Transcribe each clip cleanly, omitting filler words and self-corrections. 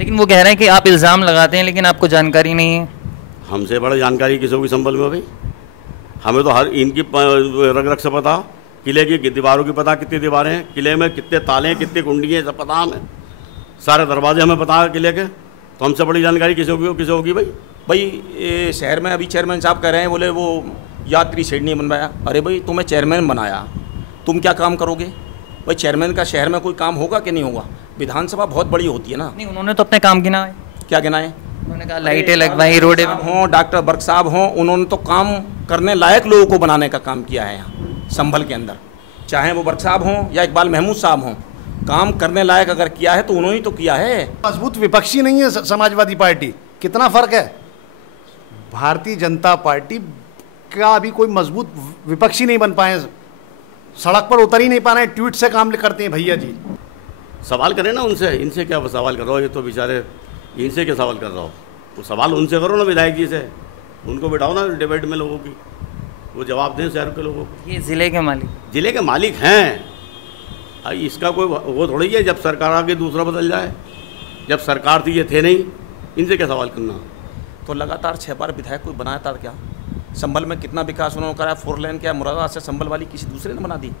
लेकिन वो कह रहे हैं कि आप इल्ज़ाम लगाते हैं लेकिन आपको जानकारी नहीं है। हमसे बड़ा जानकारी किसी को संभल में हो गई? हमें तो हर इनकी रग रग से पता, किले की दीवारों की पता, कितनी दीवारें हैं किले में, कितने ताले हैं, कितनी कुंडी हैं, सब पता हमें। सारे दरवाजे हमें पता है किले के, तो हमसे बड़ी जानकारी किसी होगी भाई? भाई ये शहर में अभी चेयरमैन साहब कह रहे हैं, बोले वो यात्री शेड नहीं बनवाया। अरे भाई तुम्हें चेयरमैन बनाया, तुम क्या काम करोगे भाई? चेयरमैन का शहर में कोई काम होगा कि नहीं होगा? विधानसभा बहुत बड़ी होती है ना। नहीं, उन्होंने तो अपने काम गिना है। क्या गिनाए? उन्होंने कहा लाइटें लगवाई, रोडें हों, डॉक्टर बर्क साहब हों, उन्होंने तो काम करने लायक लोगों को बनाने का काम किया है यहाँ संभल के अंदर। चाहे वो बर्क साहब हों या इकबाल महमूद साहब हों, काम करने लायक अगर किया है तो उन्होंने ही तो किया है। मजबूत विपक्षी नहीं है समाजवादी पार्टी, कितना फर्क है। भारतीय जनता पार्टी का अभी कोई मजबूत विपक्षी नहीं बन पाए, सड़क पर उतर ही नहीं पा रहे, ट्वीट से काम करते हैं भैया जी। सवाल करें ना उनसे, इनसे क्या सवाल कर रहा हो? ये तो बेचारे, इनसे क्या सवाल कर रहा हो? वो सवाल उनसे करो ना, विधायक जी से, उनको बिठाओ ना डिबेट में लोगों की, वो जवाब दें शहर के लोगों को। ये ज़िले के मालिक हैं। इसका कोई वो थोड़ी है जब सरकार आके दूसरा बदल जाए। जब सरकार थी ये थे नहीं, इनसे क्या सवाल करना? तो लगातार 6 बार विधायक कोई बनाया था क्या? संभल में कितना विकास उन्होंने कराया? 4 लेन क्या मुरादाबाद से संभल वाली किसी दूसरे ने बना दी?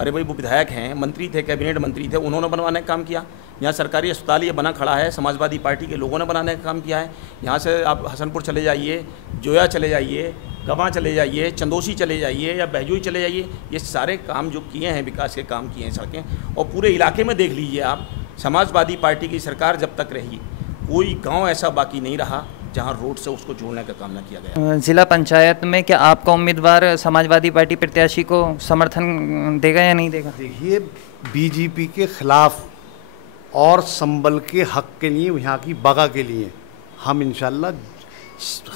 अरे भाई वो विधायक हैं, मंत्री थे, कैबिनेट मंत्री थे, उन्होंने बनवाने का काम किया। यहाँ सरकारी अस्पताल ये बना खड़ा है, समाजवादी पार्टी के लोगों ने बनाने का काम किया है। यहाँ से आप हसनपुर चले जाइए, जोया चले जाइए, गवां चले जाइए, चंदोसी चले जाइए या बहजोई चले जाइए, ये सारे काम जो किए हैं, विकास के काम किए हैं सड़कें। और पूरे इलाके में देख लीजिए आप, समाजवादी पार्टी की सरकार जब तक रही, कोई गाँव ऐसा बाकी नहीं रहा जहाँ रोड से उसको जोड़ने का काम न किया गया। जिला पंचायत में क्या आपका उम्मीदवार समाजवादी पार्टी प्रत्याशी को समर्थन देगा या नहीं देगा? देखिए, बीजेपी के खिलाफ और संबल के हक के लिए, यहाँ की बगा के लिए हम इंशाल्लाह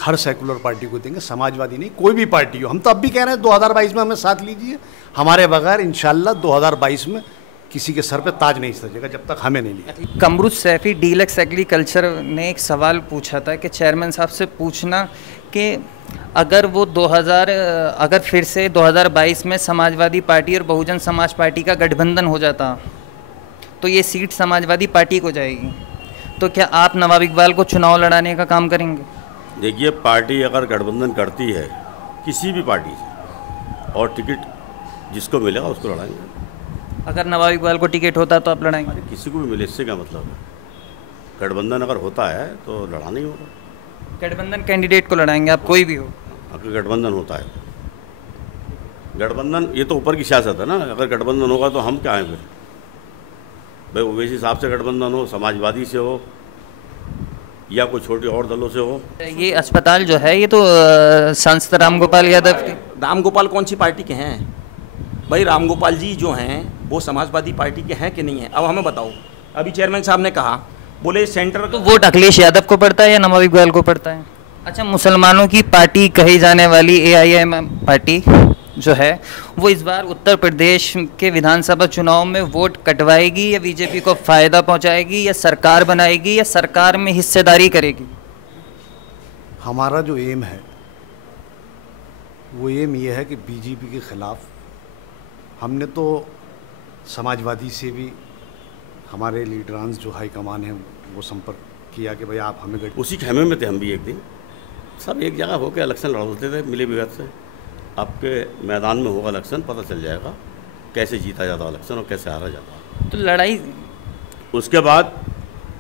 हर सेकुलर पार्टी को देंगे, समाजवादी नहीं, कोई भी पार्टी हो। हम तो अब भी कह रहे हैं 2022 में हमें साथ लीजिए, हमारे बगैर इंशाल्लाह 2022 में किसी के सर पे ताज नहीं सजेगा जब तक हमें नहीं लिया। कमरुद सैफी डीलक्स एग्रीकल्चर ने एक सवाल पूछा था कि चेयरमैन साहब से पूछना कि अगर वो अगर फिर से 2022 में समाजवादी पार्टी और बहुजन समाज पार्टी का गठबंधन हो जाता तो ये सीट समाजवादी पार्टी को जाएगी, तो क्या आप नवाब इकबाल को चुनाव लड़ाने का काम करेंगे? देखिए, पार्टी अगर गठबंधन करती है किसी भी पार्टी से और टिकट जिसको मिलेगा उसको लड़ाएंगे। अगर नवाब इकबाल को टिकट होता तो आप लड़ाएंगे? किसी को भी मिले, इससे क्या मतलब है? गठबंधन अगर होता है तो लड़ाना ही होगा। गठबंधन कैंडिडेट को लड़ाएंगे आप, कोई भी हो? अगर गठबंधन होता है, गठबंधन ये तो ऊपर की सियासत है ना। अगर गठबंधन होगा तो हम क्या हैं फिर? भाई ओवैसी साहब से गठबंधन हो, समाजवादी से हो या कोई छोटे और दलों से हो। ये अस्पताल जो है ये तो सांसद रामगोपाल यादव के। रामगोपाल कौन सी पार्टी के हैं भाई? रामगोपाल जी जो हैं वो समाजवादी पार्टी के हैं कि नहीं हैं? अब हमें बताओ। अभी चेयरमैन साहब ने कहा, बोले सेंटर तो वोट अखिलेश यादव को पड़ता है या नवाब इकबाल को पड़ता है? अच्छा, मुसलमानों की पार्टी कही जाने वाली AIM पार्टी जो है वो इस बार उत्तर प्रदेश के विधानसभा चुनाव में वोट कटवाएगी या बीजेपी को फ़ायदा पहुंचाएगी या सरकार बनाएगी या सरकार में हिस्सेदारी करेगी? हमारा जो एम है वो एम ये है कि बीजेपी के खिलाफ हमने तो समाजवादी से भी हमारे लीडरांस जो हाईकमान हैं वो संपर्क किया कि भाई आप हमें उसी खेमे में थे हम भी एक दिन, सब एक जगह होकर इलेक्शन लड़ते थे मिले भगत से। आपके मैदान में होगा इलेक्शन, पता चल जाएगा कैसे जीता जाता इलेक्शन और कैसे हारा जाता। तो लड़ाई उसके बाद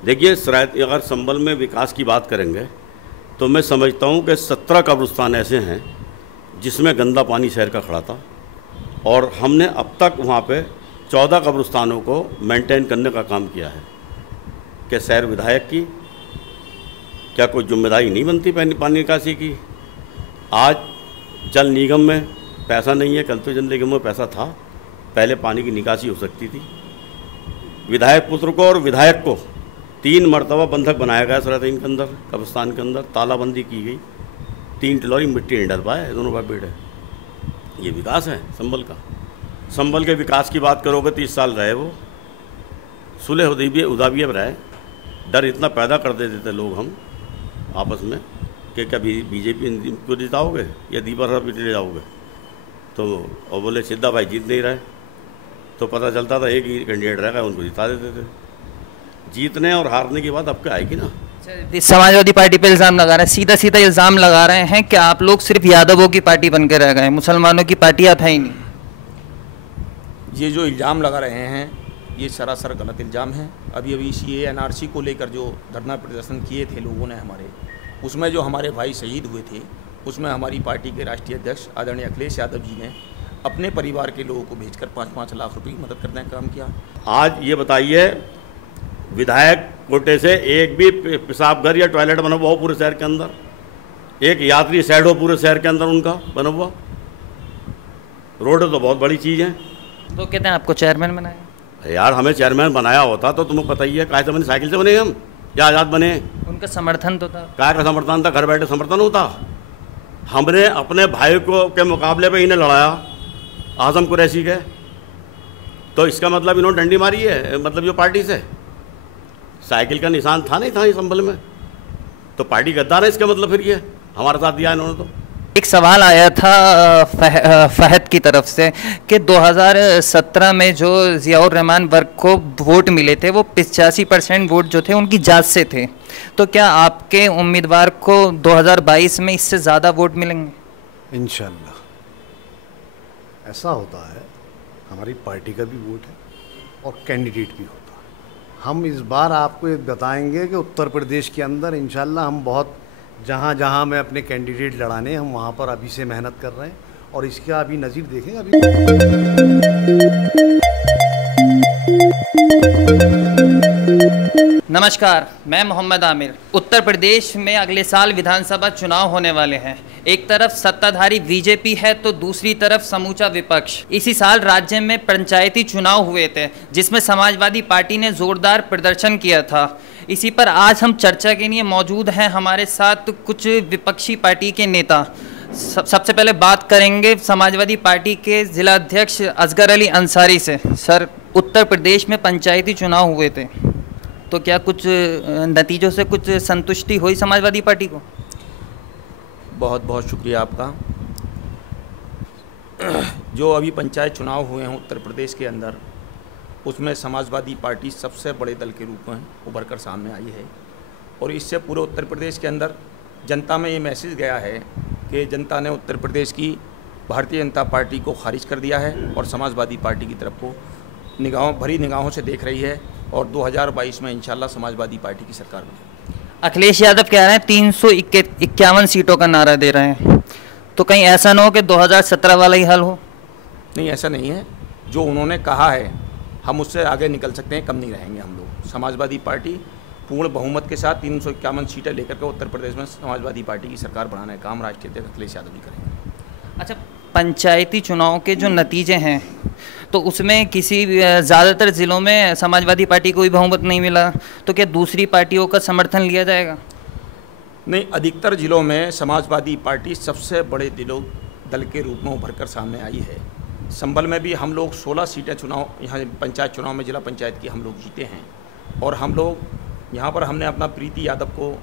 देखिए, अगर संभल में विकास की बात करेंगे तो मैं समझता हूँ कि 17 कब्रिस्तान ऐसे हैं जिसमें गंदा पानी शहर का खड़ा था और हमने अब तक वहाँ पे 14 कब्रिस्तानों को मेंटेन करने का काम किया है। क्या शहर विधायक की क्या कोई जिम्मेदारी नहीं बनती पानी निकासी की? आज जल निगम में पैसा नहीं है, कल तो जल निगम में पैसा था, पहले पानी की निकासी हो सकती थी। विधायक पुत्र को और विधायक को 3 मरतबा बंधक बनाया गया सरायतीन के अंदर, कब्रिस्तान के अंदर तालाबंदी की गई, 3 टिलौरी मिट्टी नहीं डल पाए, दोनों बाप बेटे। ये विकास है संभल का। संभल के विकास की बात करोगे 30 साल रहे वो, सुलह हुदैबिया में रहे, डर इतना पैदा कर देते थे लोग हम आपस में कि कभी बीजेपी को जिताओगे या दीपा भी ले जाओगे, तो और बोले सिद्धा भाई जीत नहीं रहे, तो पता चलता था एक ही कैंडिडेट रहेगा, उनको जिता देते थे। जीतने और हारने की बात आपके आएगी ना। समाजवादी पार्टी पे इल्ज़ाम लगा रहे हैं, सीधा सीधा इल्ज़ाम लगा रहे हैं कि आप लोग सिर्फ यादवों की पार्टी बन के रह गए, मुसलमानों की पार्टी आप है ही नहीं। ये जो इल्ज़ाम लगा रहे हैं ये सरासर गलत इल्ज़ाम है। अभी CAA NRC को लेकर जो धरना प्रदर्शन किए थे लोगों ने हमारे, उसमें जो हमारे भाई शहीद हुए थे, उसमें हमारी पार्टी के राष्ट्रीय अध्यक्ष आदरणीय अखिलेश यादव जी ने अपने परिवार के लोगों को भेजकर 5-5 लाख रुपए की मदद करने का काम किया। आज ये बताइए, विधायक कोटे से एक भी पेशाब घर या टॉयलेट बना हुआ हो पूरे शहर के अंदर, एक यात्री शेड हो पूरे शहर के अंदर उनका बना हुआ? रोड तो बहुत बड़ी चीज़ है। तो कहते हैं आपको चेयरमैन बनाया यार, हमें चेयरमैन बनाया होता तो तुम्हें पता ही है, काय से बने, साइकिल से बने हम या आज़ाद बने? उनका समर्थन तो था। काय का समर्थन था? घर बैठे समर्थन होता। हमने अपने भाई को के मुकाबले पे इन्हें लड़ाया, आजम कुरैशी के, तो इसका मतलब इन्होंने डंडी मारी है, मतलब जो पार्टी से साइकिल का निशान था नहीं था इस संभल में, तो पार्टी गद्दार है इसका मतलब। फिर ये हमारे साथ दिया इन्होंने। तो एक सवाल आया था फहद की तरफ से कि 2017 में जो ज़ियाउर रहमान वर्ग को वोट मिले थे वो 85% वोट जो थे उनकी जात से थे, तो क्या आपके उम्मीदवार को 2022 में इससे ज़्यादा वोट मिलेंगे? इंशाल्लाह ऐसा होता है। हमारी पार्टी का भी वोट है और कैंडिडेट भी होता है। हम इस बार आपको ये बताएंगे कि उत्तर प्रदेश के अंदर इंशाल्लाह हम बहुत जहाँ जहाँ में अपने कैंडिडेट लड़ाने, हम वहाँ पर अभी से मेहनत कर रहे हैं और इसका अभी नज़ीर देखेंगे। अभी नमस्कार, मैं मोहम्मद आमिर। उत्तर प्रदेश में अगले साल विधानसभा चुनाव होने वाले हैं। एक तरफ सत्ताधारी बीजेपी है तो दूसरी तरफ समूचा विपक्ष। इसी साल राज्य में पंचायती चुनाव हुए थे जिसमें समाजवादी पार्टी ने जोरदार प्रदर्शन किया था। इसी पर आज हम चर्चा के लिए मौजूद हैं हमारे साथ कुछ विपक्षी पार्टी के नेता। सबसे पहले बात करेंगे समाजवादी पार्टी के जिला अध्यक्ष असगर अली अंसारी से। सर, उत्तर प्रदेश में पंचायती चुनाव हुए थे तो क्या कुछ नतीजों से कुछ संतुष्टि हुई समाजवादी पार्टी को? बहुत बहुत शुक्रिया आपका। जो अभी पंचायत चुनाव हुए हैं उत्तर प्रदेश के अंदर, उसमें समाजवादी पार्टी सबसे बड़े दल के रूप में उभर कर सामने आई है और इससे पूरे उत्तर प्रदेश के अंदर जनता में ये मैसेज गया है कि जनता ने उत्तर प्रदेश की भारतीय जनता पार्टी को खारिज कर दिया है और समाजवादी पार्टी की तरफ को भरी निगाहों से देख रही है और 2022 में इंशाल्लाह समाजवादी पार्टी की सरकार बनेगी। अखिलेश यादव कह रहे हैं 351 सीटों का नारा दे रहे हैं, तो कहीं ऐसा ना हो कि 2017 वाला ही हाल हो? नहीं, ऐसा नहीं है। जो उन्होंने कहा है हम उससे आगे निकल सकते हैं, कम नहीं रहेंगे हम लोग। समाजवादी पार्टी पूर्ण बहुमत के साथ 351 सीटें लेकर के उत्तर प्रदेश में समाजवादी पार्टी की सरकार बनाने का काम राष्ट्रीय अध्यक्ष अखिलेश यादव जी करेंगे। अच्छा, पंचायती चुनाव के जो नतीजे हैं तो उसमें किसी ज़्यादातर ज़िलों में समाजवादी पार्टी को भी बहुमत नहीं मिला, तो क्या दूसरी पार्टियों का समर्थन लिया जाएगा? नहीं, अधिकतर ज़िलों में समाजवादी पार्टी सबसे बड़े दल के रूप में उभर कर सामने आई है। संभल में भी हम लोग 16 सीटें चुनाव यहाँ पंचायत चुनाव में जिला पंचायत की हम लोग जीते हैं और हम लोग यहाँ पर हमने अपना प्रीति यादव को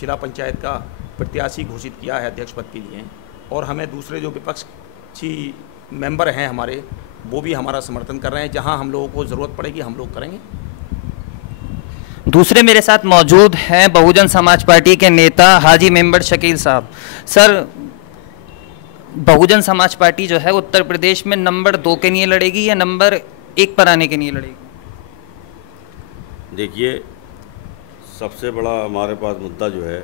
जिला पंचायत का प्रत्याशी घोषित किया है अध्यक्ष पद के लिए और हमें दूसरे जो विपक्षी मेंबर हैं हमारे, वो भी हमारा समर्थन कर रहे हैं। जहां हम लोगों को ज़रूरत पड़ेगी हम लोग करेंगे। दूसरे मेरे साथ मौजूद हैं बहुजन समाज पार्टी के नेता हाजी मेंबर शकील साहब। सर, बहुजन समाज पार्टी जो है उत्तर प्रदेश में नंबर 2 के लिए लड़ेगी या नंबर 1 पर आने के लिए लड़ेगी? देखिए, सबसे बड़ा हमारे पास मुद्दा जो है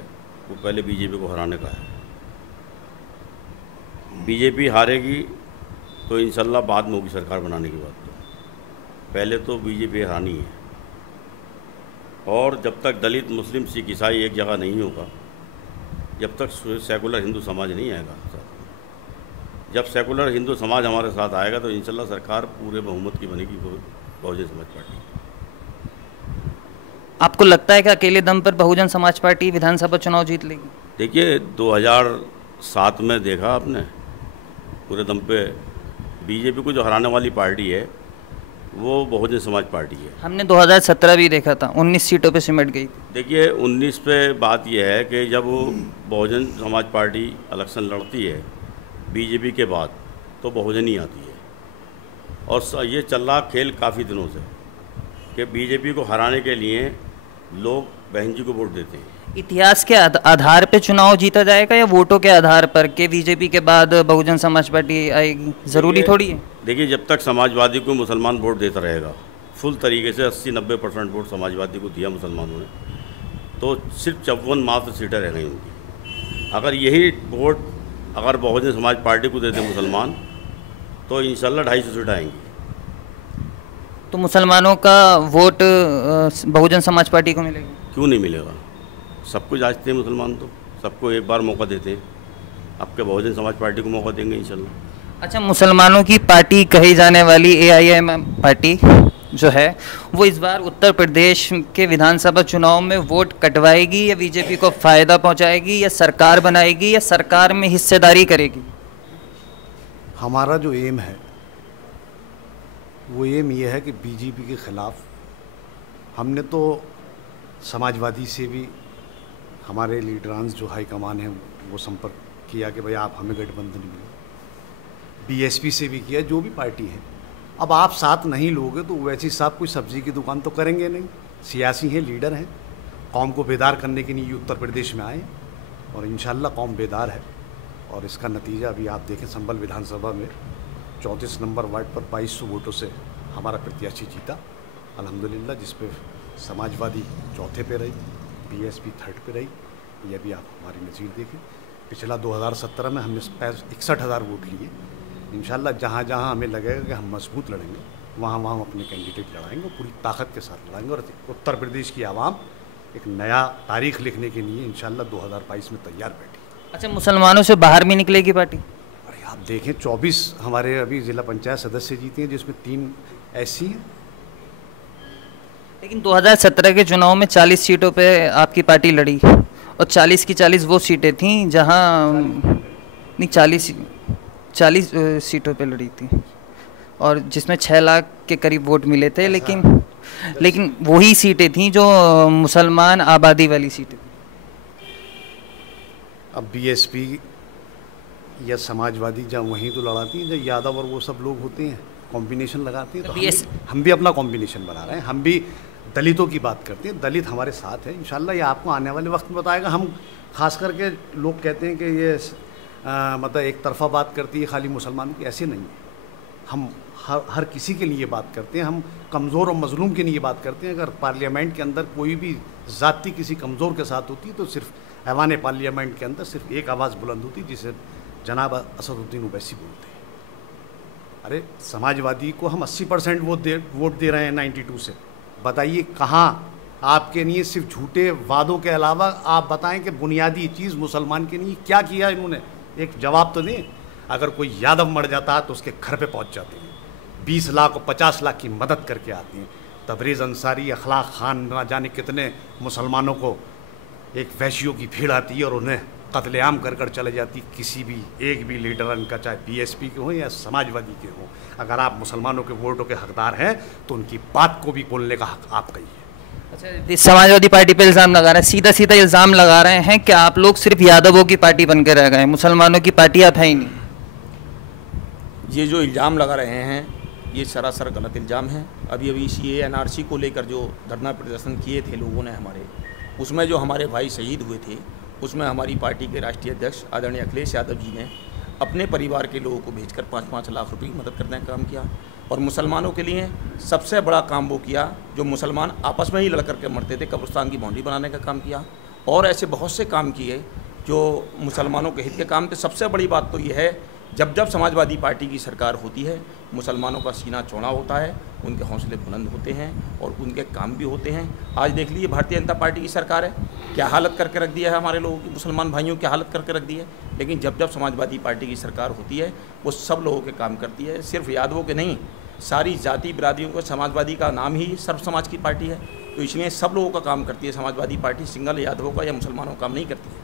वो पहले बीजेपी को हराने का है। बीजेपी हारेगी तो इंशाल्लाह बाद में होगी सरकार बनाने की बात। तो पहले तो बीजेपी हरानी है और जब तक दलित मुस्लिम सिख ईसाई एक जगह नहीं होगा, जब तक सेकुलर हिंदू समाज नहीं आएगा साथ में। जब सेकुलर हिंदू समाज हमारे साथ आएगा तो इंशाल्लाह सरकार पूरे बहुमत की बनेगी बहुजन समाज पार्टी। आपको लगता है कि अकेले दम पर बहुजन समाज पार्टी विधानसभा चुनाव जीत लेगी? देखिए, 2007 में देखा आपने, पूरे दम पे बीजेपी को जो हराने वाली पार्टी है वो बहुजन समाज पार्टी है। हमने 2017 भी देखा था, 19 सीटों पे सिमट गई। देखिए, 19 पे बात यह है कि जब बहुजन समाज पार्टी इलेक्शन लड़ती है बीजेपी के बाद तो बहुजन ही आती है और ये चल रहा खेल काफ़ी दिनों से। कि बीजेपी को हराने के लिए लोग बहन जी को वोट देते हैं। इतिहास के आधार पे चुनाव जीता जाएगा या वोटों के आधार पर कि बीजेपी के बाद बहुजन समाज पार्टी आएगी? ज़रूरी थोड़ी है। देखिए, जब तक समाजवादी को मुसलमान वोट देता रहेगा, फुल तरीके से 80-90% वोट समाजवादी को दिया मुसलमानों ने, तो सिर्फ 54 मात्र सीटें रह गई उनकी। अगर यही वोट अगर बहुजन समाज पार्टी को दे दे मुसलमान, तो इंशाल्लाह 250 सीटें आएंगी। तो मुसलमानों का वोट बहुजन समाज पार्टी को मिलेगा? क्यों नहीं मिलेगा? सबको जांचते हैं मुसलमान, तो सबको एक बार मौका देते हैं। आपके बहुजन समाज पार्टी को मौका देंगे इंशाल्लाह। अच्छा, मुसलमानों की पार्टी कही जाने वाली AIM पार्टी जो है वो इस बार उत्तर प्रदेश के विधानसभा चुनाव में वोट कटवाएगी या बीजेपी को फ़ायदा पहुंचाएगी या सरकार बनाएगी या सरकार में हिस्सेदारी करेगी? हमारा जो एम है वो एम ये है कि बीजेपी के ख़िलाफ़ हमने तो समाजवादी से भी हमारे लीडरांस जो हाईकमान हैं वो संपर्क किया कि भाई आप हमें गठबंधन मिले, BSP से भी किया, जो भी पार्टी है। अब आप साथ नहीं लोगे तो वैसे साहब कोई सब्जी की दुकान तो करेंगे नहीं। सियासी हैं, लीडर हैं, कौम को बेदार करने के लिए उत्तर प्रदेश में आए और इंशाल्लाह कौम बेदार है। और इसका नतीजा अभी आप देखें, संभल विधानसभा में 34 नंबर वार्ड पर 2200 वोटों से हमारा प्रत्याशी जीता अल्हम्दुलिल्लाह, जिस पे समाजवादी चौथे पे रही, BSP थर्ड पे रही। ये भी आप हमारी नज़ीर देखें, पिछला 2017 में हमने 61,000 वोट लिए। इंशाल्लाह जहाँ जहाँ हमें लगेगा कि हम मजबूत लड़ेंगे, वहाँ वहाँ हम अपने कैंडिडेट लड़ाएंगे और पूरी ताकत के साथ लड़ाएंगे। और उत्तर प्रदेश की आवाम एक नया तारीख लिखने के लिए इंशाल्लाह 2022 में तैयार बैठी। अच्छा, मुसलमानों से बाहर भी निकलेगी पार्टी? अरे आप देखें, 24 हमारे अभी ज़िला पंचायत सदस्य जीते हैं, जिसमें 3 SC हैं। लेकिन 2017 के चुनाव में 40 सीटों पे आपकी पार्टी लड़ी और 40 की 40 वो सीटें थीं जहां नहीं 40 सीटों पे लड़ी थी और जिसमें 6 लाख के करीब वोट मिले थे। लेकिन वही सीटें थीं जो मुसलमान आबादी वाली सीटें। अब BSP या समाजवादी जहाँ वहीं तो लड़ाती हैं, जहाँ यादव और वो सब लोग होते हैं, कॉम्बिनेशन लगाते हैं। तो हम भी अपना कॉम्बिनेशन बना रहे हैं। हम भी दलितों की बात करते हैं, दलित हमारे साथ है। इंशाल्लाह ये आपको आने वाले वक्त में बताएगा। हम खास करके लोग कहते हैं कि ये मतलब एक तरफा बात करती है खाली मुसलमानों की, ऐसे नहीं है। हम हर किसी के लिए बात करते हैं, हम कमज़ोर और मजलूम के लिए बात करते हैं। अगर पार्लियामेंट के अंदर कोई भी ज़ाती किसी कमज़ोर के साथ होती है तो सिर्फ ऐवान पार्लियामेंट के अंदर सिर्फ एक आवाज़ बुलंद होती, जिसे जनाब असदुद्दीन ओवैसी बोलते हैं। अरे समाजवादी को हम 80% वोट दे रहे हैं 92 से। बताइए कहाँ आपके लिए सिर्फ झूठे वादों के अलावा आप बताएं कि बुनियादी चीज़ मुसलमान के लिए क्या किया इन्होंने? एक जवाब तो दें। अगर कोई यादव मर जाता है तो उसके घर पे पहुंच जाते हैं, 20 लाख और 50 लाख की मदद करके आती हैं। तबरेज़ अंसारी, अखलाक खान, ना जाने कितने मुसलमानों को एक वैश्यों की भीड़ आती है और उन्हें कत्लेआम कर कर चले जाती। किसी भी एक भी लीडर इनका, चाहे BSP के हों या समाजवादी के हों, अगर आप मुसलमानों के वोटों के हकदार हैं तो उनकी बात को भी बोलने का हक आपका ही है। अच्छा, समाजवादी पार्टी पे इल्ज़ाम लगा रहे हैं, सीधा सीधा इल्ज़ाम लगा रहे हैं कि आप लोग सिर्फ यादवों की पार्टी बन के रह गए, मुसलमानों की पार्टी आप है ही नहीं। ये जो इल्ज़ाम लगा रहे हैं ये सरासर गलत इल्ज़ाम है। अभी CAA NRC को लेकर जो धरना प्रदर्शन किए थे लोगों ने हमारे, उसमें जो हमारे भाई शहीद हुए थे, उसमें हमारी पार्टी के राष्ट्रीय अध्यक्ष आदरणीय अखिलेश यादव जी ने अपने परिवार के लोगों को भेजकर 5-5 लाख रुपए की मदद करने का काम किया। और मुसलमानों के लिए सबसे बड़ा काम वो किया जो मुसलमान आपस में ही लड़ करके मरते थे, कब्रिस्तान की बाउंड्री बनाने का काम किया। और ऐसे बहुत से काम किए जो मुसलमानों के हित के काम थे। सबसे बड़ी बात तो ये है, जब जब समाजवादी पार्टी की सरकार होती है, मुसलमानों का सीना चौड़ा होता है, उनके हौसले बुलंद होते हैं और उनके काम भी होते हैं। आज देख लीजिए भारतीय जनता पार्टी की सरकार है, क्या हालत करके रख दिया है हमारे लोगों की, मुसलमान भाइयों की हालत करके रख दी है। लेकिन जब जब समाजवादी पार्टी की सरकार होती है वो सब लोगों के काम करती है, सिर्फ यादवों के नहीं, सारी जाति बिरादरियों को। समाजवादी का नाम ही सर्व समाज की पार्टी है, तो इसलिए सब लोगों का काम करती है समाजवादी पार्टी, सिंगल यादवों का या मुसलमानों का काम नहीं करती है।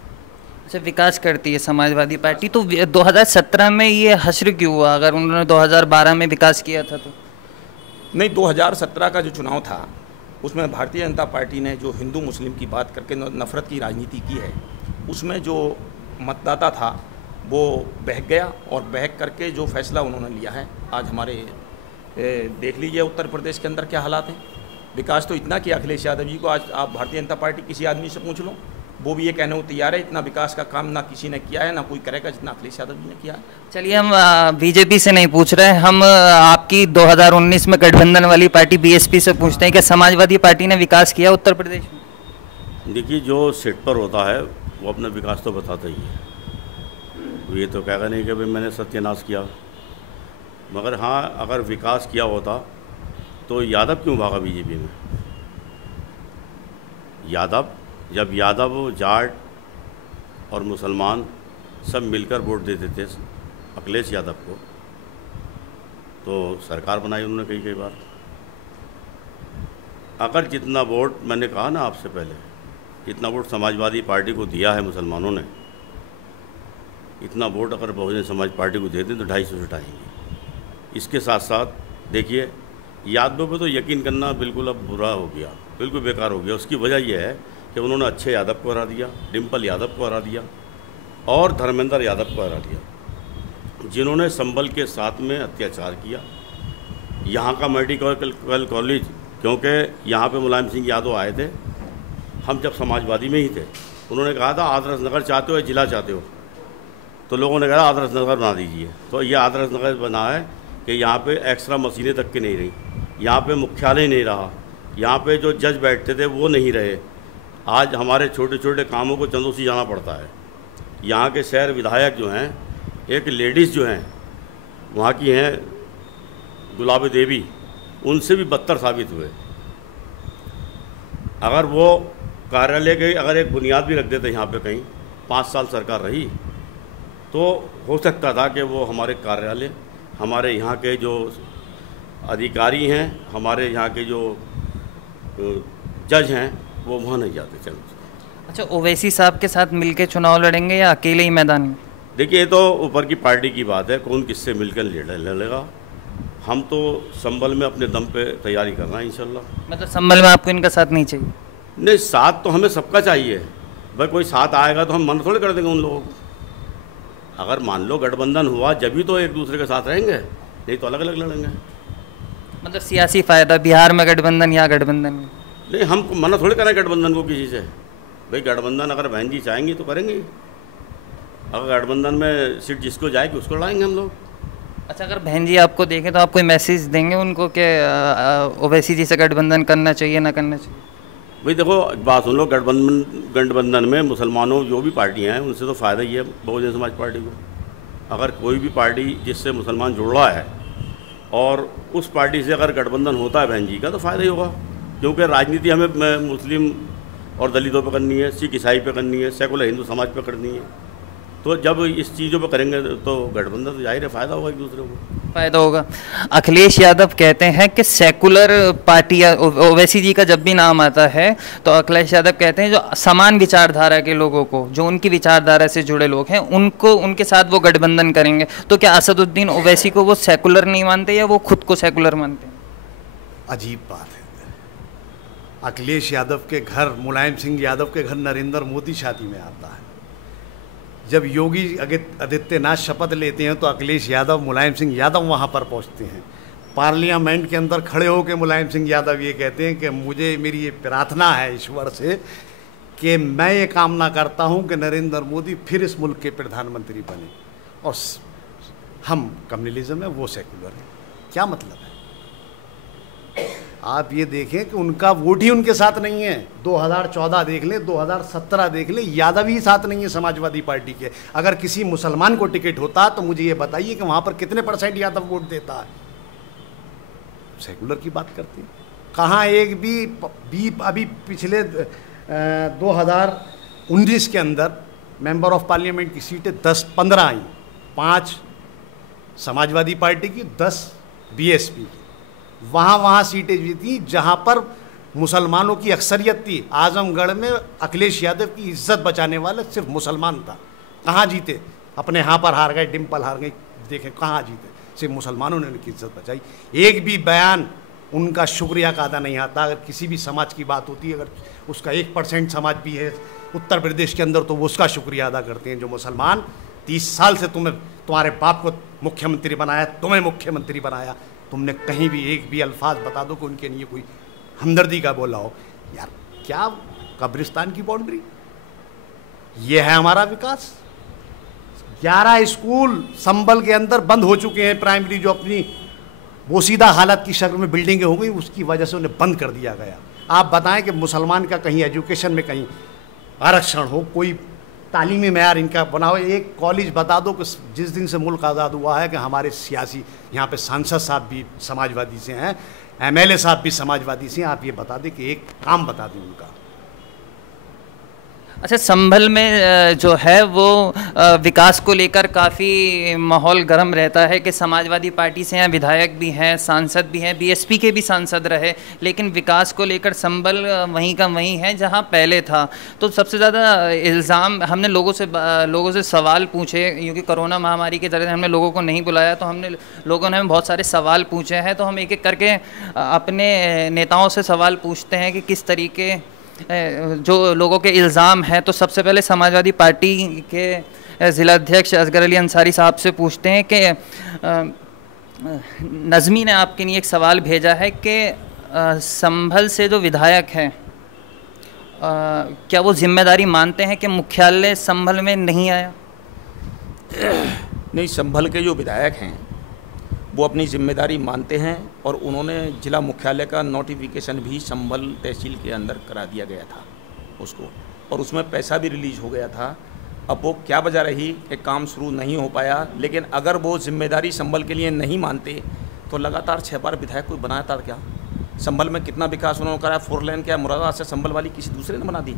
अच्छा, विकास करती है समाजवादी पार्टी। तो 2017 में ये हश्र क्यों हुआ अगर उन्होंने 2012 में विकास किया था तो? नहीं, 2017 का जो चुनाव था उसमें भारतीय जनता पार्टी ने जो हिंदू मुस्लिम की बात करके नफरत की राजनीति की है, उसमें जो मतदाता था वो बहक गया और बहक करके जो फैसला उन्होंने लिया है, आज हमारे देख लीजिए उत्तर प्रदेश के अंदर क्या हालात हैं। विकास तो इतना किया अखिलेश यादव जी को। आज आप भारतीय जनता पार्टी किसी आदमी से पूछ लो, वो भी ये कहने को तैयार है इतना विकास का काम ना किसी ने किया है, ना कोई करेगा जितना अखिलेश यादव जी ने किया है। चलिए, हम बीजेपी से नहीं पूछ रहे, हम आपकी 2019 में गठबंधन वाली पार्टी बीएसपी से पूछते हैं कि समाजवादी पार्टी ने विकास किया उत्तर प्रदेश में? देखिए, जो सीट पर होता है वो अपना विकास तो बताता ही है, ये तो कहेगा नहीं कि भाई मैंने सत्यानाश किया। मगर हाँ, अगर विकास किया होता तो यादव क्यों भागा बीजेपी में? जब यादव, जाट और मुसलमान सब मिलकर वोट देते थे अखिलेश यादव को, तो सरकार बनाई उन्होंने कई बार। अगर जितना वोट, मैंने कहा ना आपसे पहले, जितना वोट समाजवादी पार्टी को दिया है मुसलमानों ने, इतना वोट अगर बहुजन समाज पार्टी को दे दें तो 250 सीट आएंगी। इसके साथ साथ देखिए, यादव पे तो यकीन करना बिल्कुल अब बुरा हो गया, बिल्कुल बेकार हो गया। उसकी वजह यह है कि उन्होंने अच्छे यादव को हरा दिया, डिम्पल यादव को हरा दिया और धर्मेंद्र यादव को हरा दिया, जिन्होंने संबल के साथ में अत्याचार किया। यहाँ का मेडिकल कॉलेज, क्योंकि यहाँ पे मुलायम सिंह यादव आए थे, हम जब समाजवादी में ही थे, उन्होंने कहा था आदर्श नगर चाहते हो या जिला चाहते हो, तो लोगों ने कहा आदर्श नगर बना दीजिए। तो ये आदर्श नगर बना है कि यहाँ पे एक्स्ट्रा मशीनें तक की नहीं रही, यहाँ पे मुख्यालय नहीं रहा, यहाँ पे जो जज बैठते थे वो नहीं रहे। आज हमारे छोटे छोटे कामों को चंदोसी जाना पड़ता है। यहाँ के शहर विधायक जो हैं, एक लेडीज़ जो हैं वहाँ की हैं गुलाबी देवी, उनसे भी बदतर साबित हुए। अगर वो कार्यालय के अगर एक बुनियाद भी रख देते यहाँ पे कहीं, 5 साल सरकार रही, तो हो सकता था कि वो हमारे कार्यालय, हमारे यहाँ के जो अधिकारी हैं, हमारे यहाँ के जो जज हैं, वो वहाँ नहीं जाते। चलो, अच्छा, ओवैसी साहब के साथ मिलके चुनाव लड़ेंगे या अकेले ही मैदान में? देखिए, ये तो ऊपर की पार्टी की बात है, कौन किससे मिलकर लड़ेगा। हम तो संभल में अपने दम पे तैयारी कर रहे हैं इंशाल्लाह। मतलब संभल में आपको इनका साथ नहीं चाहिए? नहीं, साथ तो हमें सबका चाहिए भाई। कोई साथ आएगा तो हम मन थोड़े कर देंगे उन लोगों को। अगर मान लो गठबंधन हुआ जब भी तो एक दूसरे के साथ रहेंगे, नहीं तो अलग अलग लड़ेंगे। मतलब सियासी फ़ायदा बिहार में गठबंधन या गठबंधन में? नहीं, हम मना थोड़े करें गठबंधन को किसी से। भाई गठबंधन अगर बहन जी चाहेंगी तो करेंगे, अगर गठबंधन में सीट जिसको जाएगी उसको लाएंगे हम लोग। अच्छा, अगर बहन जी आपको देखें तो आप कोई मैसेज देंगे उनको कि ओवैसी जी से गठबंधन करना चाहिए ना करना चाहिए? भाई देखो, बात सुन लो, गठबंधन में मुसलमानों जो भी पार्टियाँ हैं उनसे तो फ़ायदा ही है बहुजन समाज पार्टी को। अगर कोई भी पार्टी जिससे मुसलमान जुड़ रहा है और उस पार्टी से अगर गठबंधन होता है बहन जी का, तो फ़ायदा ही होगा। क्योंकि राजनीति हमें मुस्लिम और दलितों पे करनी है, सिख ईसाई पे करनी है, सेकुलर हिंदू समाज पे करनी है। तो जब इस चीज़ों पे करेंगे तो गठबंधन तो जाहिर है फ़ायदा होगा, एक दूसरे को फ़ायदा होगा। अखिलेश यादव कहते हैं कि सेकुलर पार्टी, ओवैसी जी का जब भी नाम आता है तो अखिलेश यादव कहते हैं जो समान विचारधारा के लोगों को, जो उनकी विचारधारा से जुड़े लोग हैं, उनको, उनके साथ वो गठबंधन करेंगे। तो क्या असदुद्दीन ओवैसी को वो सेकुलर नहीं मानते या वो खुद को सेकुलर मानते हैं? अजीब बात है। अखिलेश यादव के घर, मुलायम सिंह यादव के घर नरेंद्र मोदी शादी में आता है। जब योगी आदित्यनाथ शपथ लेते हैं तो अखिलेश यादव, मुलायम सिंह यादव वहाँ पर पहुँचते हैं। पार्लियामेंट के अंदर खड़े होकर मुलायम सिंह यादव ये कहते हैं कि मुझे, मेरी ये प्रार्थना है ईश्वर से कि मैं ये कामना करता हूँ कि नरेंद्र मोदी फिर इस मुल्क के प्रधानमंत्री बने। और हम कम्युनलिज्म है, वो सेकुलर है। क्या मतलब है? आप ये देखें कि उनका वोट ही उनके साथ नहीं है। 2014 देख लें, 2017 देख लें, यादव ही साथ नहीं है समाजवादी पार्टी के। अगर किसी मुसलमान को टिकट होता तो मुझे ये बताइए कि वहाँ पर कितने % यादव वोट देता है। सेकुलर की बात करते हैं, कहाँ एक भी अभी पिछले 2019 के अंदर मेंबर ऑफ पार्लियामेंट की सीटें 10-15 आई, 5 समाजवादी पार्टी की, 10 बीएसपी की। वहाँ सीटें जीती जहाँ पर मुसलमानों की अक्सरियत थी। आजमगढ़ में अखिलेश यादव की इज्जत बचाने वाला सिर्फ मुसलमान था। कहाँ जीते? अपने यहाँ पर हार गए, डिम्पल हार गई, देखें कहाँ जीते, सिर्फ मुसलमानों ने उनकी इज्जत बचाई। एक भी बयान उनका शुक्रिया का अदा नहीं आता। अगर किसी भी समाज की बात होती है, अगर उसका 1% समाज भी है उत्तर प्रदेश के अंदर, तो वो उसका शुक्रिया अदा करते हैं। जो मुसलमान 30 साल से तुम्हारे बाप को मुख्यमंत्री बनाया, तुम्हें मुख्यमंत्री बनाया, तुमने कहीं भी एक भी अल्फाज बता दो कि उनके लिए कोई हमदर्दी का बोला हो। यार क्या कब्रिस्तान की बाउंड्री, ये है हमारा विकास? 11 स्कूल संभल के अंदर बंद हो चुके हैं, प्राइमरी जो अपनी बोसीदा हालत की शक्ल में बिल्डिंगें हो गई, उसकी वजह से उन्हें बंद कर दिया गया। आप बताएं कि मुसलमान का कहीं एजुकेशन में कहीं आरक्षण हो, कोई तालीमी मेयार इनका बना हो? एक कॉलेज बता दो कि जिस दिन से मुल्क आज़ाद हुआ है कि हमारे सियासी यहाँ पे सांसद साहब भी समाजवादी से हैं, MLA साहब भी समाजवादी से हैं, आप ये बता दें कि एक काम बता दें उनका। अच्छा, संभल में जो है वो विकास को लेकर काफ़ी माहौल गर्म रहता है कि समाजवादी पार्टी से यहाँ विधायक भी हैं, सांसद भी हैं, BSP के भी सांसद रहे, लेकिन विकास को लेकर संभल वहीं का वहीं है जहाँ पहले था। तो सबसे ज़्यादा इल्ज़ाम हमने लोगों से सवाल पूछे, क्योंकि कोरोना महामारी के जरिए हमने लोगों को नहीं बुलाया, तो लोगों ने बहुत सारे सवाल पूछे हैं। तो हम एक एक करके अपने नेताओं से सवाल पूछते हैं कि किस तरीके जो लोगों के इल्ज़ाम हैं। तो सबसे पहले समाजवादी पार्टी के ज़िलाध्यक्ष असगर अली अंसारी साहब से पूछते हैं कि नज़मी ने आपके लिए एक सवाल भेजा है कि संभल से जो विधायक हैं क्या वो जिम्मेदारी मानते हैं कि मुख्यालय संभल में नहीं आया? नहीं, संभल के जो विधायक हैं वो अपनी जिम्मेदारी मानते हैं और उन्होंने जिला मुख्यालय का नोटिफिकेशन भी संभल तहसील के अंदर करा दिया गया था उसको, और उसमें पैसा भी रिलीज हो गया था। अब वो क्या वजह रही कि काम शुरू नहीं हो पाया, लेकिन अगर वो जिम्मेदारी संभल के लिए नहीं मानते तो लगातार 6 बार विधायक कोई बनाया था क्या? संभल में कितना विकास उन्होंने कराया? 4 लेन क्या मुरादाबाद से संभल वाली किसी दूसरे ने बना दी?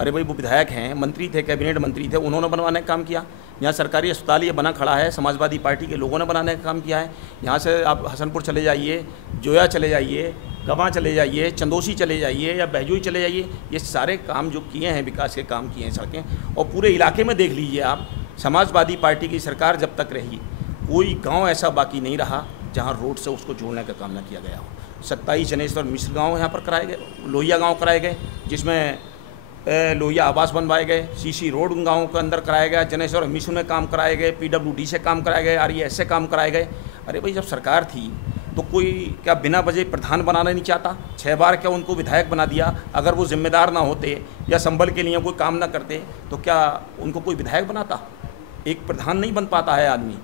अरे भाई, वो विधायक हैं, मंत्री थे, कैबिनेट मंत्री थे, उन्होंने बनवाने का काम किया। यहाँ सरकारी अस्पताल ये बना खड़ा है, समाजवादी पार्टी के लोगों ने बनाने का काम किया है। यहाँ से आप हसनपुर चले जाइए, जोया चले जाइए, गवां चले जाइए, चंदोसी चले जाइए या बहजोई चले जाइए, ये सारे काम जो किए हैं, विकास के काम किए हैं सड़कें। और पूरे इलाके में देख लीजिए आप, समाजवादी पार्टी की सरकार जब तक रही कोई गाँव ऐसा बाकी नहीं रहा जहाँ रोड से उसको जोड़ने का काम न किया गया हो। 27 जनेश्वर मिश्र गाँव यहाँ पर कराए गए, लोहिया गाँव कराए गए, जिसमें लोहिया आवास बनवाए गए, CC रोड गाँव के अंदर कराया गया, जनेश्वर मिशन में काम कराए गए, PWD से काम कराए गए, RES से काम कराए गए। अरे भाई, जब सरकार थी तो कोई क्या बिना वजह प्रधान बनाना नहीं चाहता? 6 बार क्या उनको विधायक बना दिया? अगर वो जिम्मेदार ना होते या संभल के लिए कोई काम ना करते तो क्या उनको कोई विधायक बनाता? एक प्रधान नहीं बन पाता है आदमी,